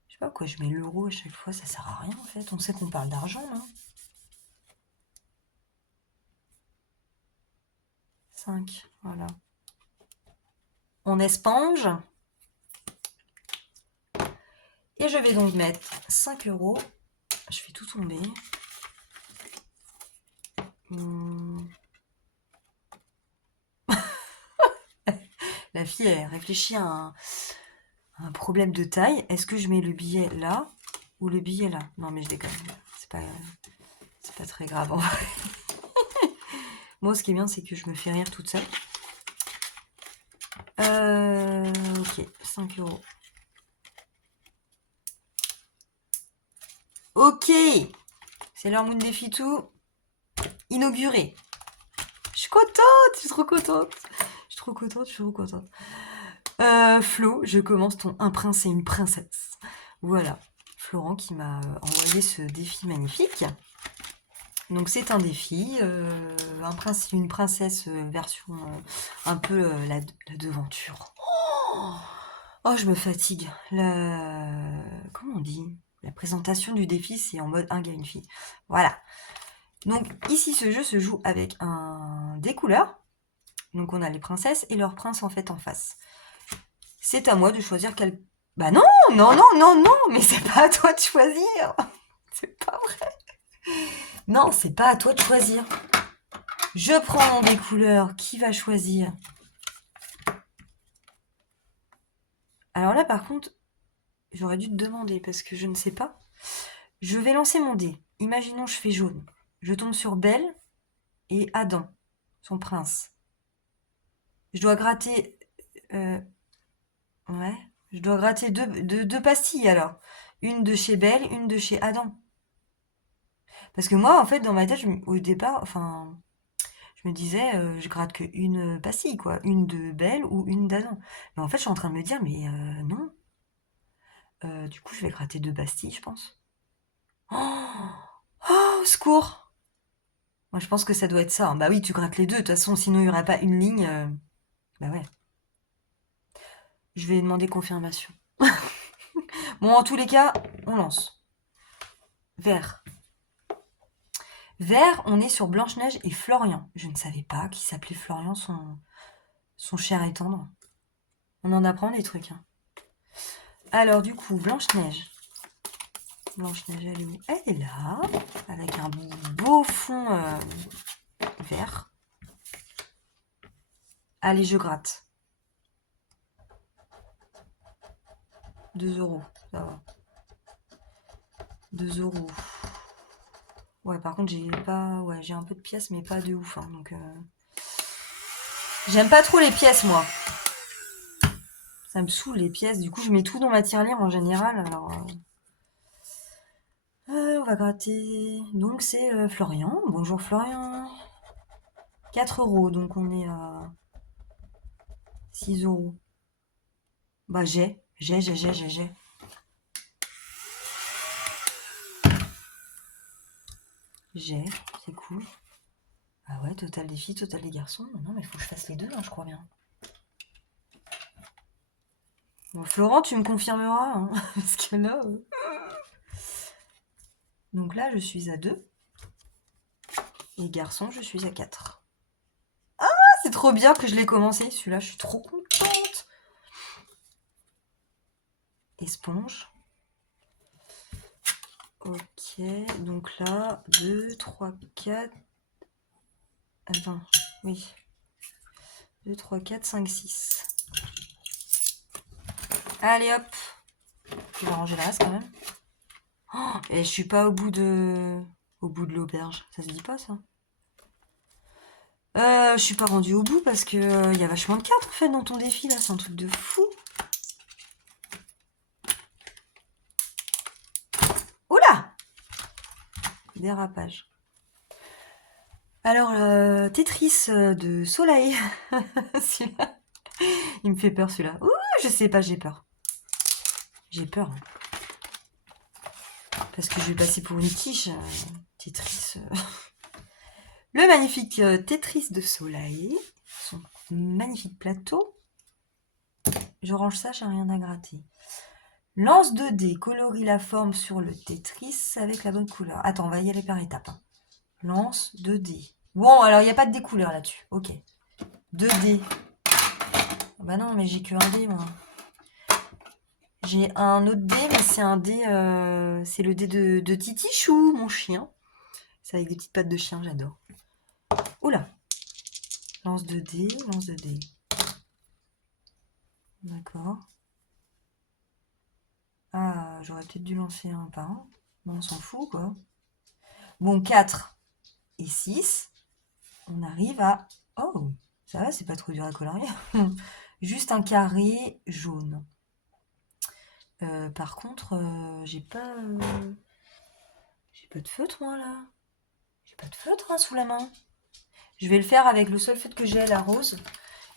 Je sais pas pourquoi je mets l'euro à chaque fois, ça sert à rien en fait. On sait qu'on parle d'argent là. 5, voilà. On esponge. Et je vais donc mettre 5 euros. Je fais tout tomber. La fille, elle réfléchit à un problème de taille. Est-ce que je mets le billet là ou le billet là? Non, mais je déconne. C'est pas très grave en vrai. Moi, ce qui est bien, c'est que je me fais rire toute seule. Ok, 5 euros. Ok, c'est l'heure Moon Defitou inauguré. Je suis contente, je suis trop contente. Je suis trop contente, je suis trop contente. Flo, je commence ton Un prince et une princesse. Voilà, Florent qui m'a envoyé ce défi magnifique. Donc c'est un défi, un prince et une princesse version un peu la devanture. Oh, je me fatigue. Comment on dit? La présentation du défi, c'est en mode un gars, une fille. Voilà. Donc ici, ce jeu se joue avec des couleurs. Donc on a les princesses et leurs princes en fait en face. C'est à moi de choisir quel... Bah non, non, non, non, non, mais c'est pas à toi de choisir. C'est pas vrai. Non, c'est pas à toi de choisir. Je prends des couleurs. Qui va choisir? Alors là, par contre, j'aurais dû te demander parce que je ne sais pas. Je vais lancer mon dé. Imaginons je fais jaune. Je tombe sur Belle et Adam, son prince. Je dois gratter... ouais. Je dois gratter deux pastilles alors. Une de chez Belle, une de chez Adam. Parce que moi, en fait, dans ma tête, au départ, enfin, je me disais, je gratte que une pastille, quoi. Une de Belle ou une d'Adam. Mais en fait, je suis en train de me dire, mais non. Du coup, je vais gratter deux pastilles, je pense. Oh, oh, au secours! Moi, je pense que ça doit être ça, hein. Bah oui, tu grattes les deux. De toute façon, sinon, il n'y aurait pas une ligne. Bah ouais. Je vais demander confirmation. Bon, en tous les cas, on lance. Vert. Vert, on est sur Blanche-Neige et Florian. Je ne savais pas qu'il s'appelait Florian, son cher et tendre. On en apprend des trucs, hein. Alors, du coup, Blanche-Neige. Blanche-Neige, elle est où? Elle est là, avec un beau fond vert. Allez, je gratte. 2 euros, ça va. 2 euros. Ouais, par contre, j'ai pas... Ouais, j'ai un peu de pièces, mais pas de ouf, hein, donc... J'aime pas trop les pièces, moi. Ça me saoule, les pièces. Du coup, je mets tout dans ma tirelire, en général, alors... on va gratter... Donc, c'est Florian. Bonjour, Florian. 4 euros, donc on est à... 6 euros. Bah, j'ai. J'ai, c'est cool. Ah ouais, total des filles, total des garçons. Non, mais il faut que je fasse les deux, hein, je crois bien. Bon, Florent, tu me confirmeras, hein, parce que là... Donc là, je suis à 2. Et garçon, je suis à 4. Ah, c'est trop bien que je l'ai commencé, celui-là, je suis trop contente. Esponge. Ok, donc là, 2, 3, 4... Attends, oui. 2, 3, 4, 5, 6. Allez hop. Je vais ranger le reste quand même. Oh, et je suis pas au bout de l'auberge. Ça se dit pas ça? Je suis pas rendue au bout parce que y a vachement de cartes en fait dans ton défi là. C'est un truc de fou. Oula! Dérapage. Alors, Tetris de Soleil. Celui-là, il me fait peur celui-là. Ouh, je sais pas, j'ai peur. J'ai peur. Parce que je vais passer pour une quiche. Tetris. Le magnifique Tetris de Soleil. Son magnifique plateau. Je range ça, j'ai rien à gratter. Lance 2D, colorie la forme sur le Tetris avec la bonne couleur. Attends, on va y aller par étapes. Hein. Lance 2D. Bon, alors il n'y a pas de découleur là-dessus. Ok. 2D. Bah non, mais j'ai que un dé, moi. J'ai un autre dé, mais c'est un dé... c'est le dé de Titi Chou, mon chien. C'est avec des petites pattes de chien, j'adore. Oula. Lance 2D, lance 2D. D'accord. Ah, j'aurais peut-être dû lancer un par un. Non, on s'en fout, quoi. Bon, 4 et 6. On arrive à... Oh, ça va, c'est pas trop dur à colorier. Juste un carré jaune. Par contre, j'ai pas de feutre, moi, là. J'ai pas de feutre hein, sous la main. Je vais le faire avec le seul feutre que j'ai, la rose.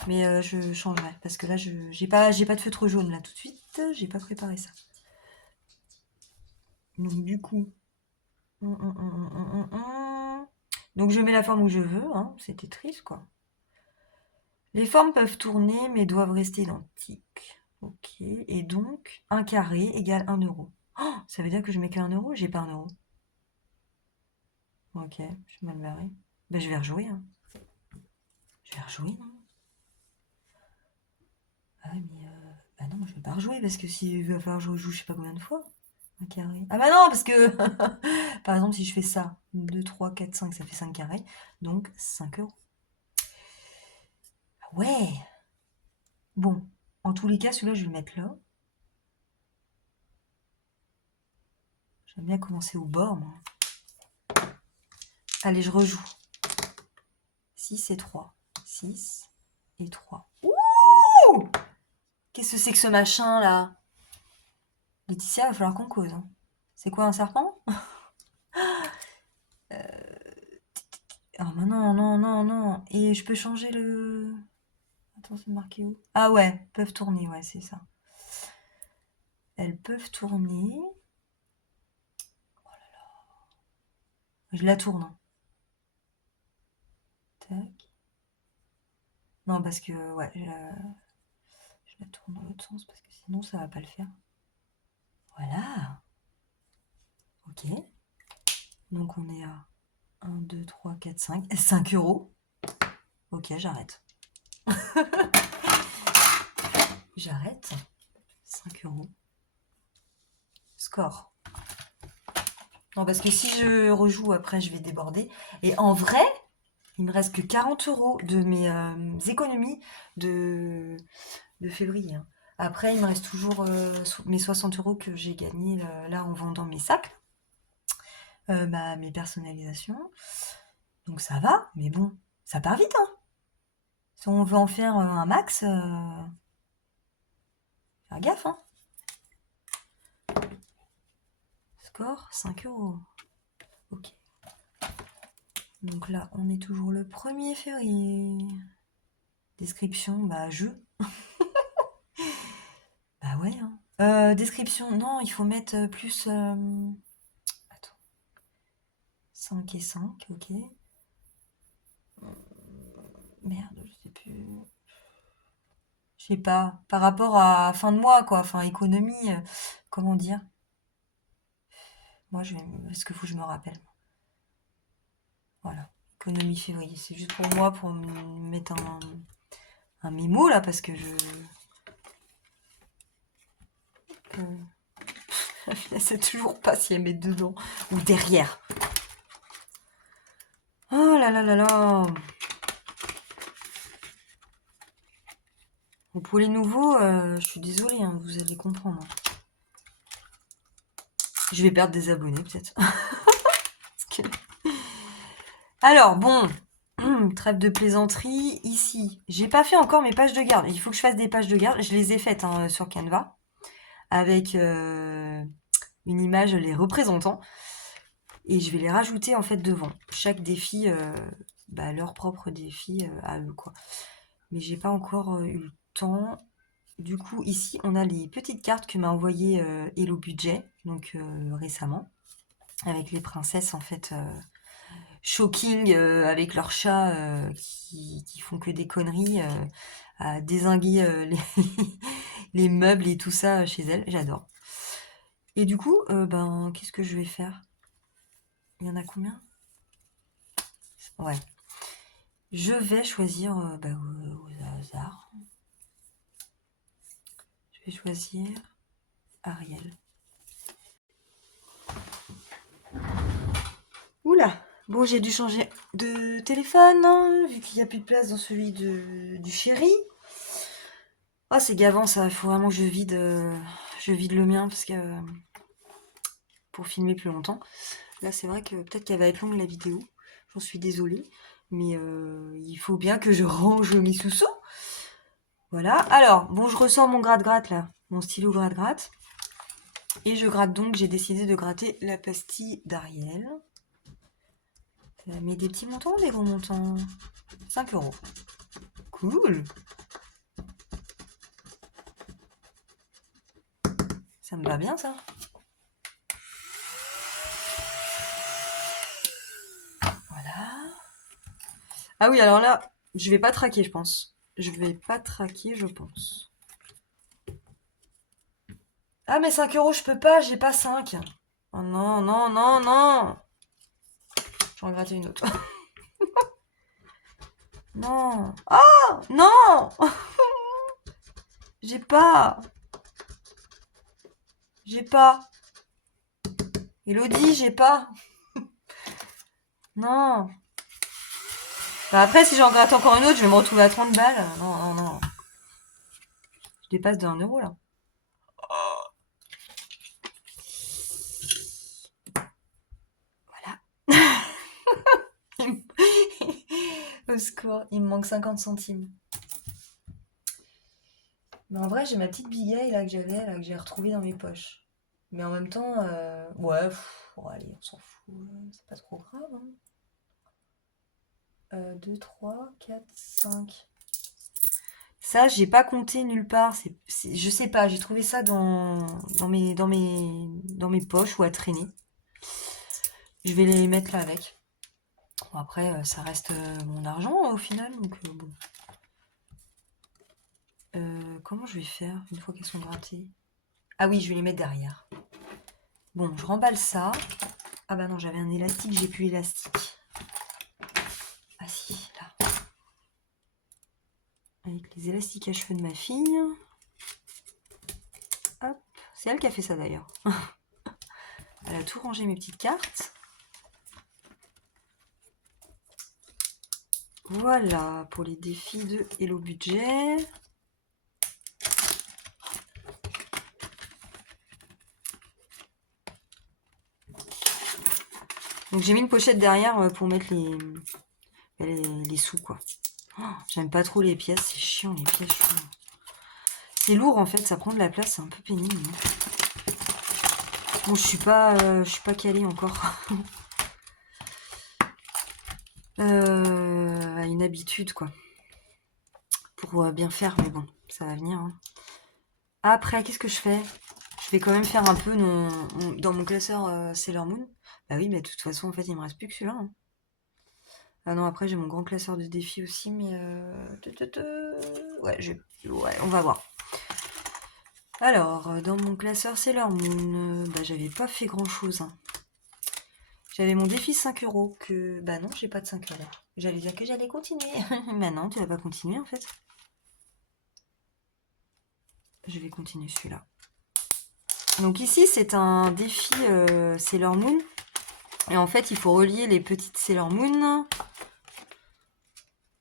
Mais je changerai. Parce que là, j'ai pas de feutre jaune, là, tout de suite. J'ai pas préparé ça. Donc, du coup... Donc, je mets la forme où je veux. Hein. C'était triste, quoi. Les formes peuvent tourner, mais doivent rester identiques. Ok. Et donc, un carré égale 1 euro. Oh, ça veut dire que je mets que 1 euro? J'ai pas 1 euro. Ok, je suis mal barrée. Ben, je vais rejouer. Hein. Je vais rejouer, non? Ah oui, mais... Bah non, je vais pas rejouer parce que s'il va falloir que je rejoue je sais pas combien de fois. Un carré. Ah bah non, parce que... Par exemple, si je fais ça, 2, 3, 4, 5, ça fait 5 carrés. Donc, 5 euros. Ah ouais! Bon, en tous les cas, celui-là, je vais le mettre là. J'aime bien commencer au bord, moi. Allez, je rejoue. 6 et 3. 6 et 3. Ouh! Qu'est-ce que c'est que ce machin, là? Laetitia, va falloir qu'on cause. Hein. C'est quoi, un serpent? Ah, mais non, non, non, non. Et je peux changer le... Attends, c'est marqué où? Ah ouais, peuvent tourner, ouais, c'est ça. Elles peuvent tourner. Je la tourne. Hein. Tac. Non, parce que, ouais, je la tourne dans l'autre sens, parce que sinon, ça va pas le faire. Voilà. Ok. Donc, on est à 1, 2, 3, 4, 5. 5 euros. Ok, j'arrête. J'arrête. 5 euros. Score. Non, parce que si je rejoue, après, je vais déborder. Et en vrai, il me reste que 40 euros de mes économies de février. Hein. Après, il me reste toujours mes 60 euros que j'ai gagnés là en vendant mes sacs, mes personnalisations. Donc ça va, mais bon, ça part vite. Hein. Si on veut en faire un max, faire gaffe. Hein. Score 5 euros. Ok. Donc là, on est toujours le 1er février. Description, bah jeu. Bah ouais. Hein. Description, non, il faut mettre plus... Attends. 5 et 5, ok. Merde, je sais plus. Je sais pas. Par rapport à fin de mois, quoi. Enfin, économie, comment dire? Moi, je vais... Parce qu'il faut que je me rappelle. Voilà. Économie février. C'est juste pour moi, pour me mettre un mémo, là, parce que je... Je sais toujours pas si elle met dedans ou derrière. Oh là là là là. Bon, pour les nouveaux, je suis désolée, hein, vous allez comprendre. Je vais perdre des abonnés, peut-être. Alors, bon, trêve de plaisanterie. Ici, j'ai pas fait encore mes pages de garde. Il faut que je fasse des pages de garde. Je les ai faites hein, sur Canva avec une image les représentant. Et je vais les rajouter en fait devant. Chaque défi, leur propre défi à eux, quoi. Mais j'ai pas encore eu le temps. Du coup, ici, on a les petites cartes que m'a envoyé Hello Budget, donc récemment, avec les princesses en fait shocking, avec leurs chats qui font que des conneries, à dézinguer les meubles et tout ça chez elles. J'adore. Et du coup, qu'est-ce que je vais faire? Il y en a combien? Ouais. Je vais choisir au hasard. Je vais choisir Ariel. Oula! Bon, j'ai dû changer de téléphone, hein, vu qu'il n'y a plus de place dans celui du chéri. Ah, c'est gavant ça, il faut vraiment que je vide le mien parce que pour filmer plus longtemps. Là, c'est vrai que peut-être qu'elle va être longue la vidéo. J'en suis désolée. Mais il faut bien que je range mes sous-sous. Voilà. Alors, bon, je ressors mon gratte-gratte là. Mon stylo gratte-gratte. Et je gratte donc, j'ai décidé de gratter la pastille d'Ariel. Ça met des petits montants ou des gros montants? 5 €. Cool. Ça me va bien ça. Voilà. Ah oui, alors là, je vais pas traquer, je pense. Je vais pas traquer, je pense. Ah, mais 5 €, je peux pas, j'ai pas 5. Oh non, non, non, non. J'en gratte une autre. Non. Ah, non. J'ai pas. J'ai pas. Elodie, j'ai pas. Non. Bah après, si j'en gratte encore une autre, je vais me retrouver à 30 balles. Non, non, non. Je dépasse de 1 € là. Voilà. Au secours, il me manque 50 centimes. Mais en vrai, j'ai ma petite bigaille là que j'avais, là que j'ai retrouvée dans mes poches. Mais en même temps, ouais, bon, allez, on s'en fout, c'est pas trop grave. Hein. 2, 3, 4, 5. Ça, j'ai pas compté nulle part. Je sais pas, j'ai trouvé ça dans mes poches ou à traîner. Je vais les mettre là avec. Bon, après, ça reste mon argent au final, donc bon. Comment je vais faire une fois qu'elles sont grattées? Ah oui, je vais les mettre derrière. Bon, je remballe ça. Ah bah non, j'avais un élastique, j'ai plus l'élastique. Ah si, là. Avec les élastiques à cheveux de ma fille. Hop, c'est elle qui a fait ça d'ailleurs. Elle a tout rangé mes petites cartes. Voilà pour les défis de Hello Budget. Donc j'ai mis une pochette derrière pour mettre les sous quoi. Oh, j'aime pas trop les pièces, c'est chiant les pièces. C'est lourd en fait, ça prend de la place, c'est un peu pénible. Bon, je suis pas calée encore. À une habitude quoi. Pour bien faire, mais bon, ça va venir. Hein. Après, qu'est-ce que je fais? Je vais quand même faire un peu dans mon classeur Sailor Moon. Bah oui, mais de toute façon, en fait, il me reste plus que celui-là. Hein. Ah non, après, j'ai mon grand classeur de défis aussi, mais... Ouais, on va voir. Alors, dans mon classeur Sailor Moon, j'avais pas fait grand-chose. Hein. J'avais mon défi 5 € que... Bah non, j'ai pas de 5 €. J'allais dire que j'allais continuer. Mais non, tu vas pas continuer, en fait. Je vais continuer celui-là. Donc ici, c'est un défi Sailor Moon. Et en fait, il faut relier les petites Sailor Moon.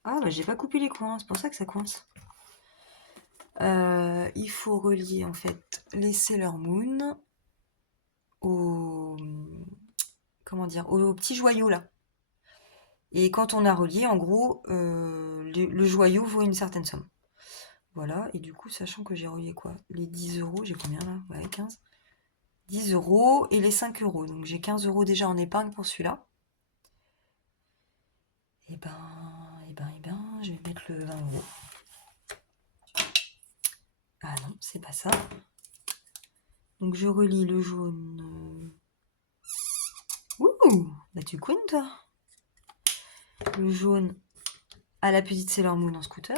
Ah, bah j'ai pas coupé les coins, c'est pour ça que ça coince. Il faut relier en fait les Sailor Moon au, comment dire, au petit joyau là. Et quand on a relié, en gros, le joyau vaut une certaine somme. Voilà, et du coup, sachant que j'ai relié quoi? Les 10 euros, j'ai combien là? Ouais, 15. 10 euros et les 5 euros. Donc j'ai 15 euros déjà en épargne pour celui-là. Je vais mettre le 20 euros. Ah non, c'est pas ça. Donc je relie le jaune. Ouh, bah tu queen toi. Le jaune à la petite Sailor Moon en scooter.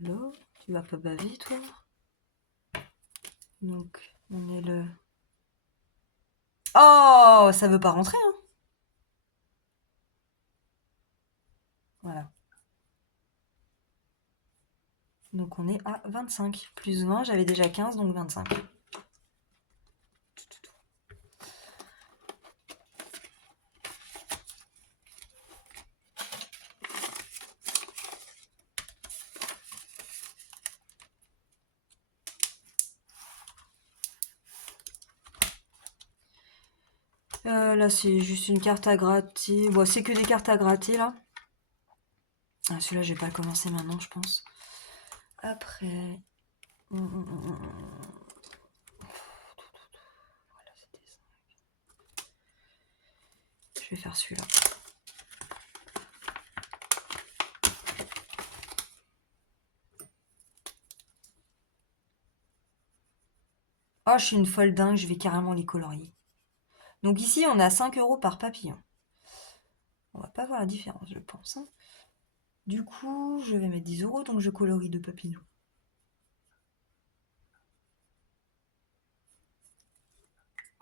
Là, tu vas pas baver toi. Donc on est le... Oh, ça veut pas rentrer hein. Voilà. Donc on est à 25. Plus 20, j'avais déjà 15, donc 25. Là, c'est juste une carte à gratter. Bon, c'est que des cartes à gratter, là. Ah, celui-là, je vais pas le commencer maintenant, je pense. Après... Voilà, c'était ça. Je vais faire celui-là. Ah, je suis une folle dingue, je vais carrément les colorier. Donc ici, on a 5 euros par papillon. On va pas voir la différence, je pense. Hein. Du coup, je vais mettre 10 euros, donc je colorie 2 papillons.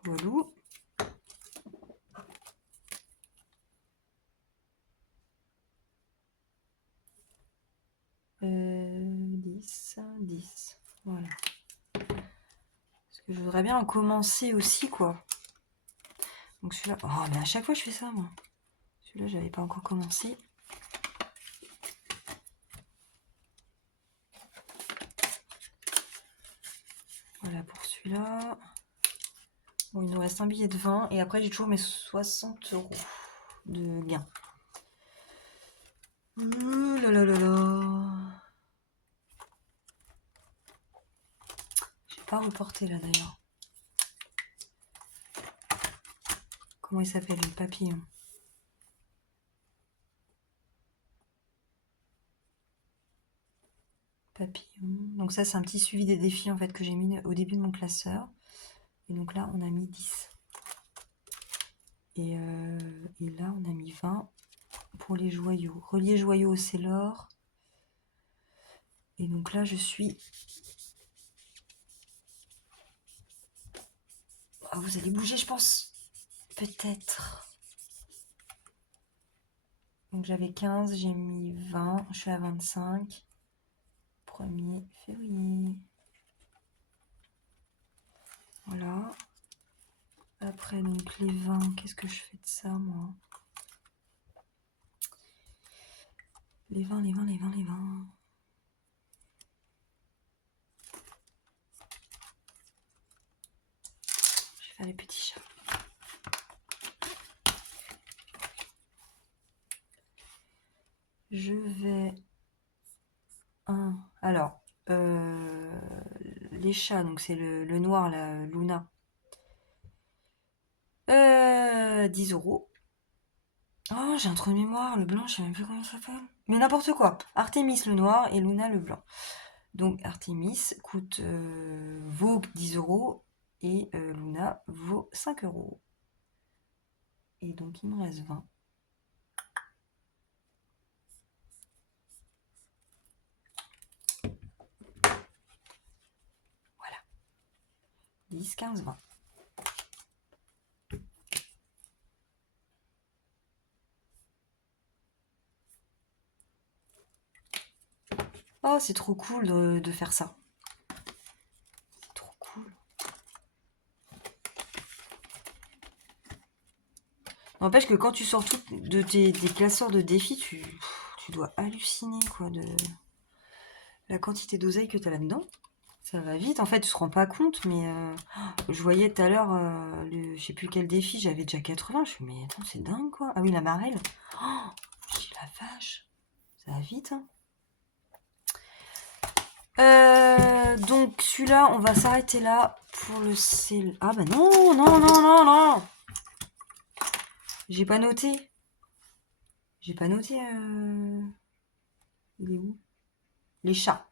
Voilà. 10, 10. Voilà. Parce que je voudrais bien en commencer aussi, quoi. Donc celui-là... Oh, mais à chaque fois, je fais ça, moi. Celui-là, j'avais pas encore commencé. Voilà pour celui-là. Bon, il nous reste un billet de 20. Et après, j'ai toujours mes 60 euros de gain. Ouh là là là là. J'ai pas reporté là d'ailleurs. Comment il s'appelle le papillon? Papillon. Donc ça, c'est un petit suivi des défis en fait que j'ai mis au début de mon classeur. Et donc là, on a mis 10. Et là, on a mis 20 pour les joyaux. Relier joyaux, c'est l'or. Et donc là, je suis... Ah, vous allez bouger, je pense. Peut-être. Donc j'avais 15, j'ai mis 20. Je suis à 25. 1er février. Voilà. Après, donc les 20, qu'est-ce que je fais de ça, moi? Les 20, les 20, les 20, les 20. Je vais faire les petits chats. Je vais... Alors, les chats, donc c'est le noir, la Luna. 10 euros. Oh, j'ai un trou de mémoire, le blanc, je sais même plus comment ça s'appelle. Mais n'importe quoi. Artemis le noir et Luna le blanc. Donc Artemis coûte vaut 10 euros et Luna vaut 5 euros. Et donc il me reste 20. Voilà. 10, 15, 20. Oh, c'est trop cool de faire ça. C'est trop cool. N'empêche que quand tu sors tout de tes classeurs de défis, tu dois halluciner, quoi, la quantité d'oseille que t'as là-dedans. Ça va vite, en fait, tu te rends pas compte, mais je voyais tout à l'heure, je sais plus quel défi, j'avais déjà 80, je me suis dit, mais attends, c'est dingue, quoi. Ah oui, la marelle. Oh, je dis, la vache, ça va vite, hein. Donc celui-là, on va s'arrêter là pour le sel. Ah bah non, non, non, non, non. J'ai pas noté. J'ai pas noté. Il est où? Les chats.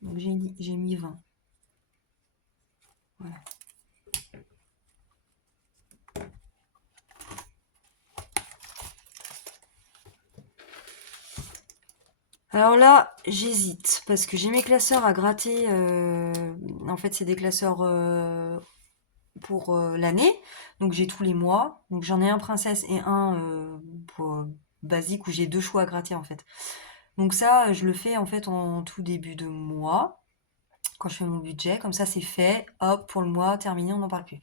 Donc j'ai mis 20. Voilà. Alors là, j'hésite parce que j'ai mes classeurs à gratter. En fait, c'est des classeurs pour l'année. Donc j'ai tous les mois. Donc j'en ai un princesse et un pour, basique où j'ai 2 choix à gratter en fait. Donc ça, je le fais en fait en tout début de mois quand je fais mon budget. Comme ça, c'est fait. Hop, pour le mois, terminé, on n'en parle plus.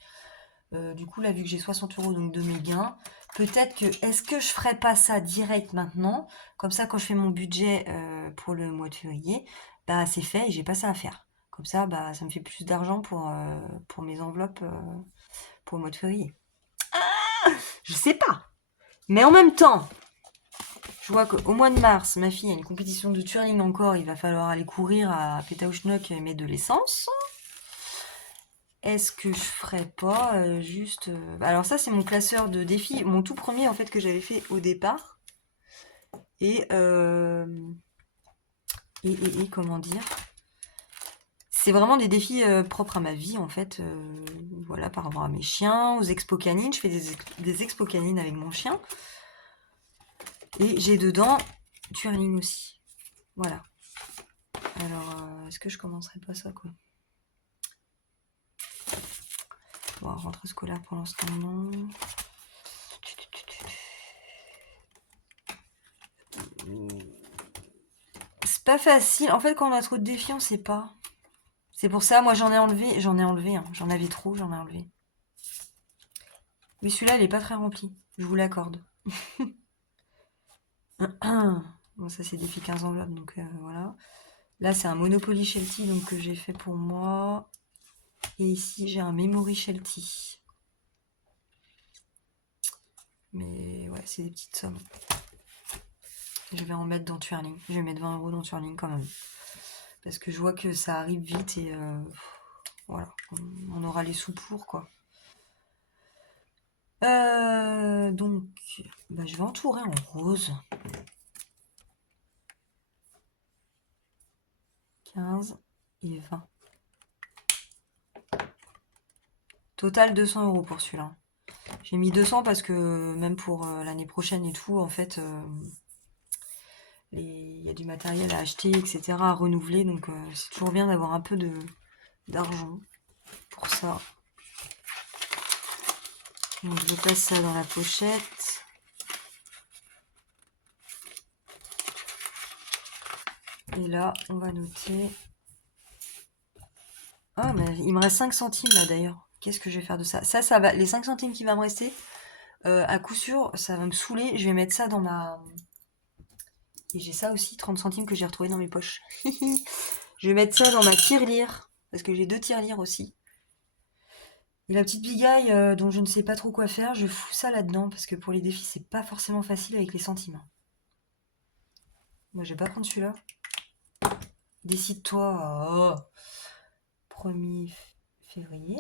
Du coup, là, vu que j'ai 60 € donc de mes gains, peut-être que est-ce que je ferais pas ça direct maintenant? Comme ça, quand je fais mon budget pour le mois de février, bah c'est fait et j'ai pas ça à faire. Comme ça, bah ça me fait plus d'argent pour mes enveloppes pour le mois de février. Je sais pas. Mais en même temps, je vois qu'au mois de mars, ma fille a une compétition de twirling encore. Il va falloir aller courir à Pétaouchnok et mettre de l'essence. Est-ce que je ferais pas juste... Alors ça, c'est mon classeur de défis. Mon tout premier, en fait, que j'avais fait au départ. Et, comment dire? C'est vraiment des défis propres à ma vie, en fait. Voilà, par rapport à mes chiens, aux expos canines. Je fais des expos canines avec mon chien. Et j'ai dedans twirling aussi. Voilà. Alors, est-ce que je commencerai pas ça, quoi? Bon, rentrée scolaire pour l'instant, non. C'est pas facile. En fait, quand on a trop de défis, on sait pas. C'est pour ça, moi j'en ai enlevé, hein. J'en avais trop, j'en ai enlevé. Mais celui-là, il est pas très rempli. Je vous l'accorde. Bon, ça c'est défi 15 enveloppes, donc voilà. Là, c'est un Monopoly Shelty donc, que j'ai fait pour moi. Et ici, j'ai un Memory Shelty. Mais ouais, c'est des petites sommes. Je vais en mettre dans Twirling. Je vais mettre 20 € dans Twirling quand même. Parce que je vois que ça arrive vite et voilà. On aura les sous pour, quoi. Donc, bah, je vais entourer en rose. 15 et 20. Total 200 € pour celui-là. J'ai mis 200 parce que même pour l'année prochaine et tout, en fait, il y a du matériel à acheter, etc., à renouveler. Donc c'est toujours bien d'avoir un peu d'argent pour ça. Donc je passe ça dans la pochette. Et là, on va noter... Ah, mais il me reste 5 centimes là d'ailleurs. Qu'est-ce que je vais faire de ça? Ça va. Les 5 centimes qui va me rester, à coup sûr, ça va me saouler. Je vais mettre ça dans ma... Et j'ai ça aussi, 30 centimes que j'ai retrouvé dans mes poches. Je vais mettre ça dans ma tirelire. Parce que j'ai 2 tirelires aussi. Et la petite bigaille dont je ne sais pas trop quoi faire, je fous ça là-dedans. Parce que pour les défis, c'est pas forcément facile avec les centimes. Moi, je vais pas prendre celui-là. Décide-toi. Oh. 1er février.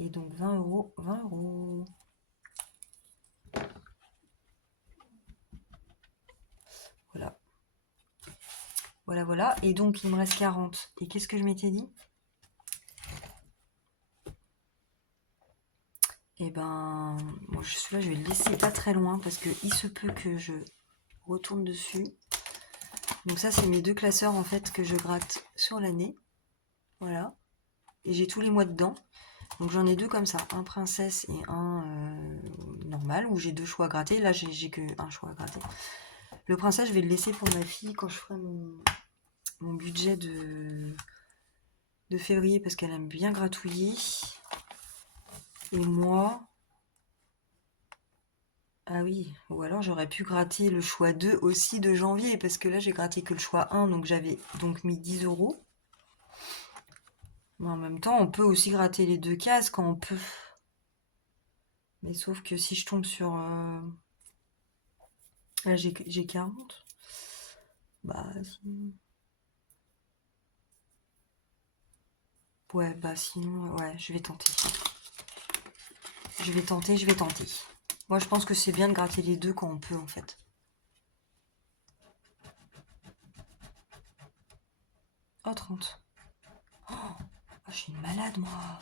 Et donc 20 €, 20 €. Voilà. Voilà, voilà. Et donc, il me reste 40. Et qu'est-ce que je m'étais dit? Et ben, bon, celui-là, je vais le laisser pas très loin parce que il se peut que je retourne dessus. Donc ça, c'est mes 2 classeurs en fait que je gratte sur l'année. Voilà. Et j'ai tous les mois dedans. Donc j'en ai 2 comme ça, un princesse et un normal où j'ai 2 choix à gratter. Là, j'ai que un choix à gratter. Le princesse, je vais le laisser pour ma fille quand je ferai mon budget de février parce qu'elle aime bien gratouiller. Et moi, Ah oui, ou alors j'aurais pu gratter le choix 2 aussi de janvier, parce que là j'ai gratté que le choix 1, donc j'avais donc mis 10 €. Mais en même temps, on peut aussi gratter les 2 cases quand on peut. Mais sauf que si je tombe sur... Là j'ai 40. Bah, ouais, bah sinon, ouais, je vais tenter. Je vais tenter, je vais tenter. Moi, je pense que c'est bien de gratter les deux quand on peut, en fait. Oh, 30. Oh, je suis une malade, moi.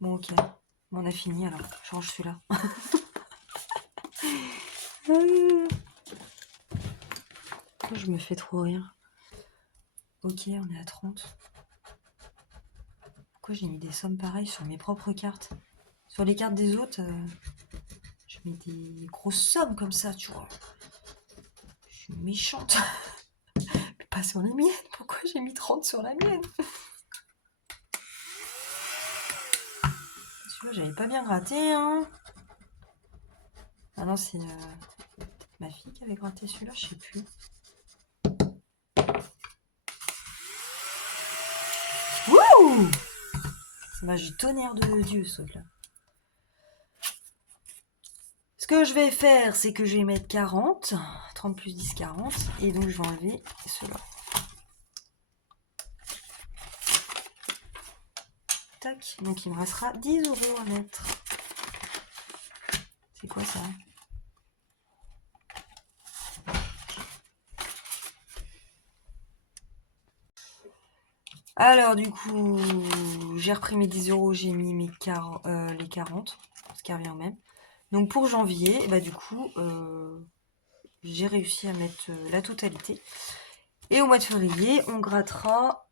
Bon, ok. Bon, on a fini, alors. Je range celui-là. Je me fais trop rire. Ok, on est à 30. Pourquoi j'ai mis des sommes pareilles sur mes propres cartes? Sur les cartes des autres, je mets des grosses sommes comme ça, tu vois. Je suis méchante. Mais pas sur les miennes. Pourquoi j'ai mis 30 sur la mienne? Celui-là, j'avais pas bien gratté, hein. Ah non, c'est ma fille qui avait gratté celui-là, je sais plus. Wouh! Ça m'a du tonnerre de Dieu, ce truc-là. Ce que je vais faire, c'est que je vais mettre 40. 30 plus 10, 40. Et donc, je vais enlever ceux-là. Tac. Donc, il me restera 10 € à mettre. C'est quoi ça? Alors, du coup, j'ai repris mes 10 €, j'ai mis les 40, ce qui revient au même. Donc, pour janvier, bah, du coup, j'ai réussi à mettre la totalité. Et au mois de février, on grattera...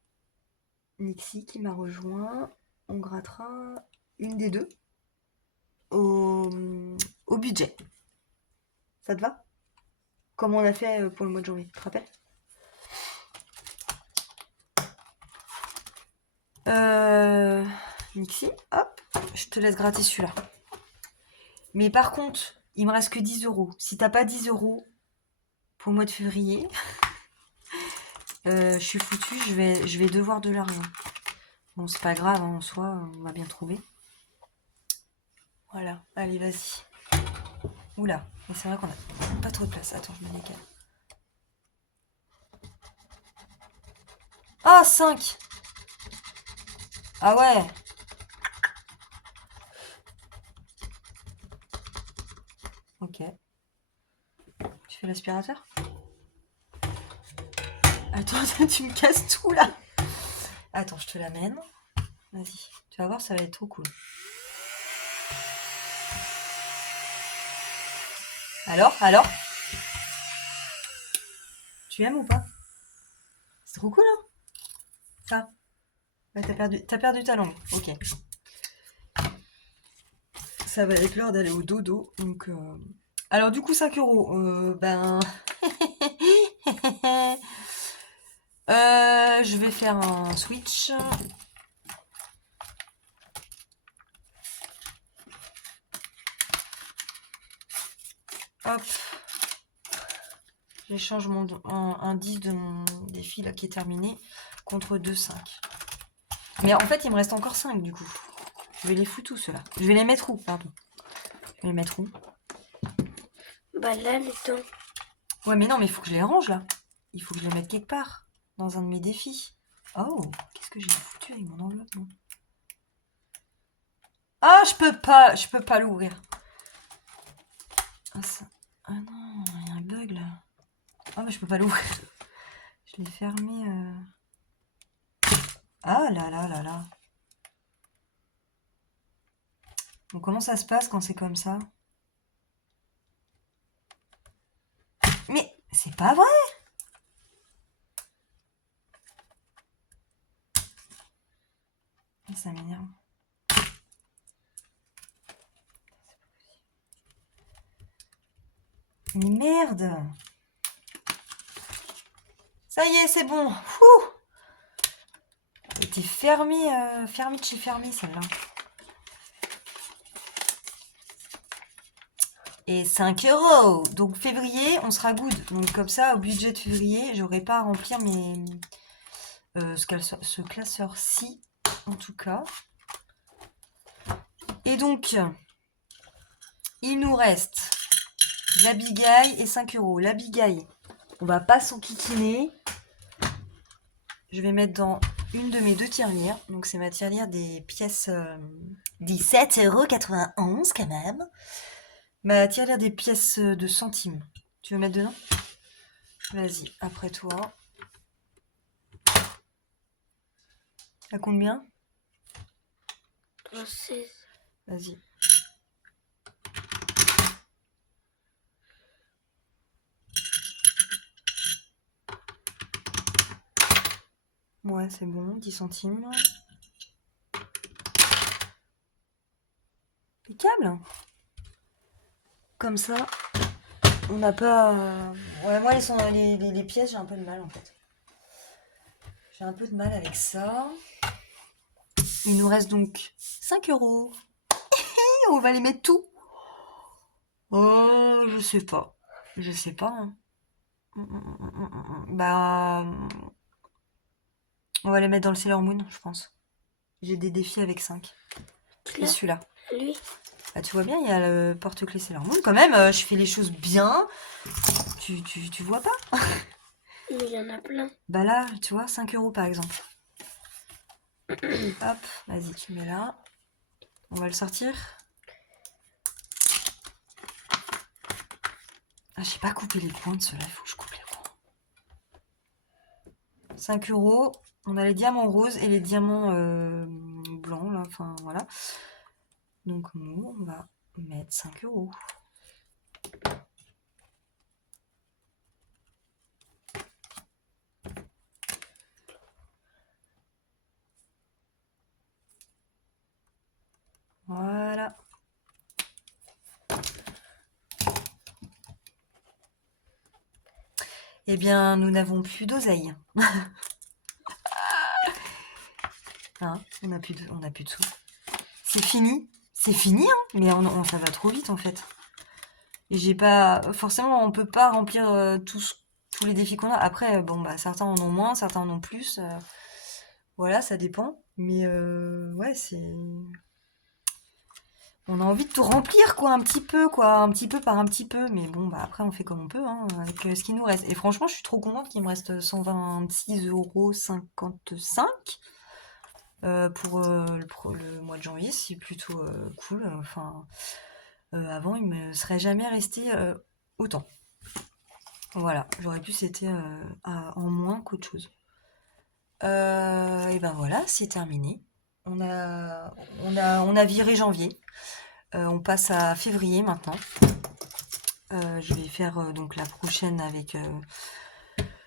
Nixie qui m'a rejoint. On grattera une des deux au, au budget. Ça te va? Comme on a fait pour le mois de janvier, tu te rappelles? Nixie, hop, je te laisse gratter celui-là. Mais par contre, il me reste que 10 €. Si t'as pas 10 € pour le mois de février, je suis foutue, je vais devoir de l'argent. Bon, c'est pas grave, hein, en soi, on va bien trouver. Voilà, allez, vas-y. Oula, mais c'est vrai qu'on a pas trop de place. Attends, je me décale. Ah, 5! Ah ouais! Ok. Tu fais l'aspirateur? Attends, tu me casses tout là! Attends, je te l'amène. Vas-y, tu vas voir, ça va être trop cool. Alors? Tu aimes ou pas? C'est trop cool, hein? Ça. Ouais, t'as perdu ta langue. Ok. Ça va être l'heure d'aller au dodo. Donc, alors du coup, 5 €. Ben... je vais faire un switch. Hop. J'échange un 10 de mon défi là qui est terminé contre 2, 5. Mais en fait, il me reste encore 5 du coup. Je vais les foutre où ceux-là? Je vais les mettre où? Pardon. Je vais les mettre où? Bah là, les temps. Ouais, mais non, mais il faut que je les range là. Il faut que je les mette quelque part. Dans un de mes défis. Oh, qu'est-ce que j'ai foutu avec mon enveloppe, moi? Ah, je peux pas l'ouvrir. Ah non, il y a un bug là. Ah, mais je peux pas l'ouvrir. Je l'ai fermé. Ah là là là là. Donc comment ça se passe quand c'est comme ça? Mais c'est pas vrai! Ça m'énerve. Mais merde! Ça y est, c'est bon! Ouh! Elle était fermée, fermée de chez fermée celle-là. et 5 €. Donc février, on sera good. Donc comme ça, au budget de février, j'aurai pas à remplir ce classeur-ci, en tout cas. Et donc, il nous reste la bigaille et 5 €. La bigaille, on va pas s'enquiquiner. Je vais mettre dans une de mes 2 tirelires. Donc c'est ma tirelire des pièces 17,91 € quand même. Ma tirelire des pièces de centimes. Tu veux mettre dedans? Vas-y, après toi. À combien? 16. Vas-y. Ouais, c'est bon, 10 centimes. Impeccable. Comme ça, on n'a pas... Ouais, moi, les pièces, j'ai un peu de mal, en fait. J'ai un peu de mal avec ça. Il nous reste donc 5 €. On va les mettre tout. Oh, je sais pas. Je sais pas, hein. Bah... On va les mettre dans le Sailor Moon, je pense. J'ai des défis avec 5. Et Là, celui-là. lui, Bah, tu vois bien, il y a le porte-clés Sailor Moon. Quand même, je fais les choses bien. Tu vois pas? mais il y en a plein. Bah là, tu vois, 5 € par exemple. Hop, vas-y, tu mets là. On va le sortir. Ah, j'ai pas coupé les coins de ceux-là, il faut que je coupe les coins. 5 €. On a les diamants roses et les diamants blancs, là, enfin voilà. Donc nous, on va mettre 5 €. Voilà. Eh bien, nous n'avons plus d'oseille. Hein, on n'a plus de sous. C'est fini. C'est fini, hein, mais ça va trop vite en fait. Et j'ai pas... Forcément, on peut pas remplir tous les défis qu'on a. Après, bon, bah, certains en ont moins, certains en ont plus. Voilà, ça dépend. Mais ouais, c'est... On a envie de tout remplir, quoi, un petit peu, quoi, un petit peu par un petit peu. Mais bon, bah après, on fait comme on peut, hein, avec ce qui nous reste. Et franchement, je suis trop contente qu'il me reste 126,55 € pour le mois de janvier. C'est plutôt cool. Enfin, avant, il me serait jamais resté autant. Voilà, j'aurais pu c'était en moins qu'autre chose. Et ben voilà, c'est terminé. On a viré janvier. On passe à février maintenant. Je vais faire donc la prochaine avec...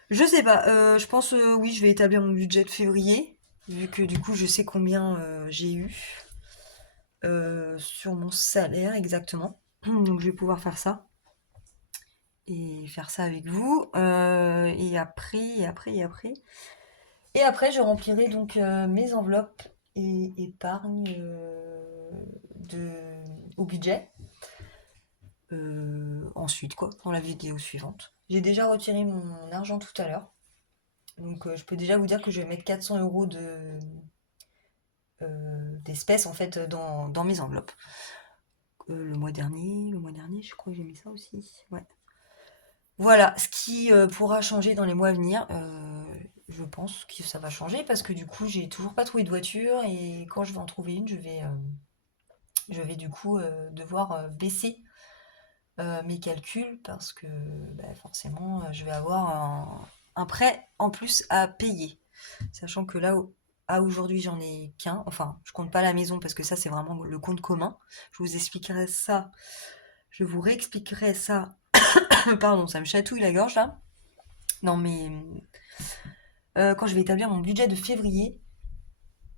Je sais pas, je pense oui, je vais établir mon budget de février, vu que du coup je sais combien j'ai eu sur mon salaire exactement. Donc je vais pouvoir faire ça. Et faire ça avec vous. Et après, je remplirai donc mes enveloppes et épargne au budget. Ensuite, quoi, dans la vidéo suivante. J'ai déjà retiré mon argent tout à l'heure. Donc je peux déjà vous dire que je vais mettre 400 € d'espèces en fait dans mes enveloppes. Le mois dernier, je crois que j'ai mis ça aussi. Ouais. Voilà, ce qui pourra changer dans les mois à venir. Je pense que ça va changer parce que du coup, j'ai toujours pas trouvé de voiture et quand je vais en trouver une, je vais du coup devoir baisser mes calculs parce que bah, forcément, je vais avoir un prêt en plus à payer. Sachant que là, à aujourd'hui, j'en ai qu'un. Enfin, je compte pas la maison parce que ça, c'est vraiment le compte commun. Je vous expliquerai ça. Je vous réexpliquerai ça. Pardon, ça me chatouille la gorge là. Non, mais quand je vais établir mon budget de février.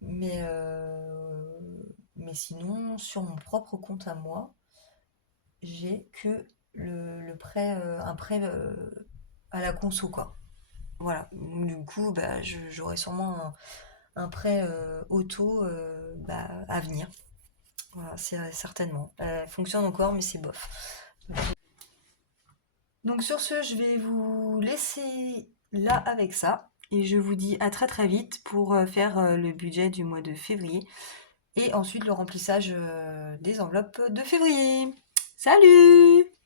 Mais sinon, sur mon propre compte à moi, j'ai que le prêt, un prêt à la conso, quoi. Voilà. Du coup, bah, j'aurai sûrement un prêt auto bah, à venir. Voilà, c'est certainement. Elle fonctionne encore, mais c'est bof. Donc sur ce, je vais vous laisser là avec ça. Et je vous dis à très très vite pour faire le budget du mois de février. Et ensuite le remplissage des enveloppes de février. Salut!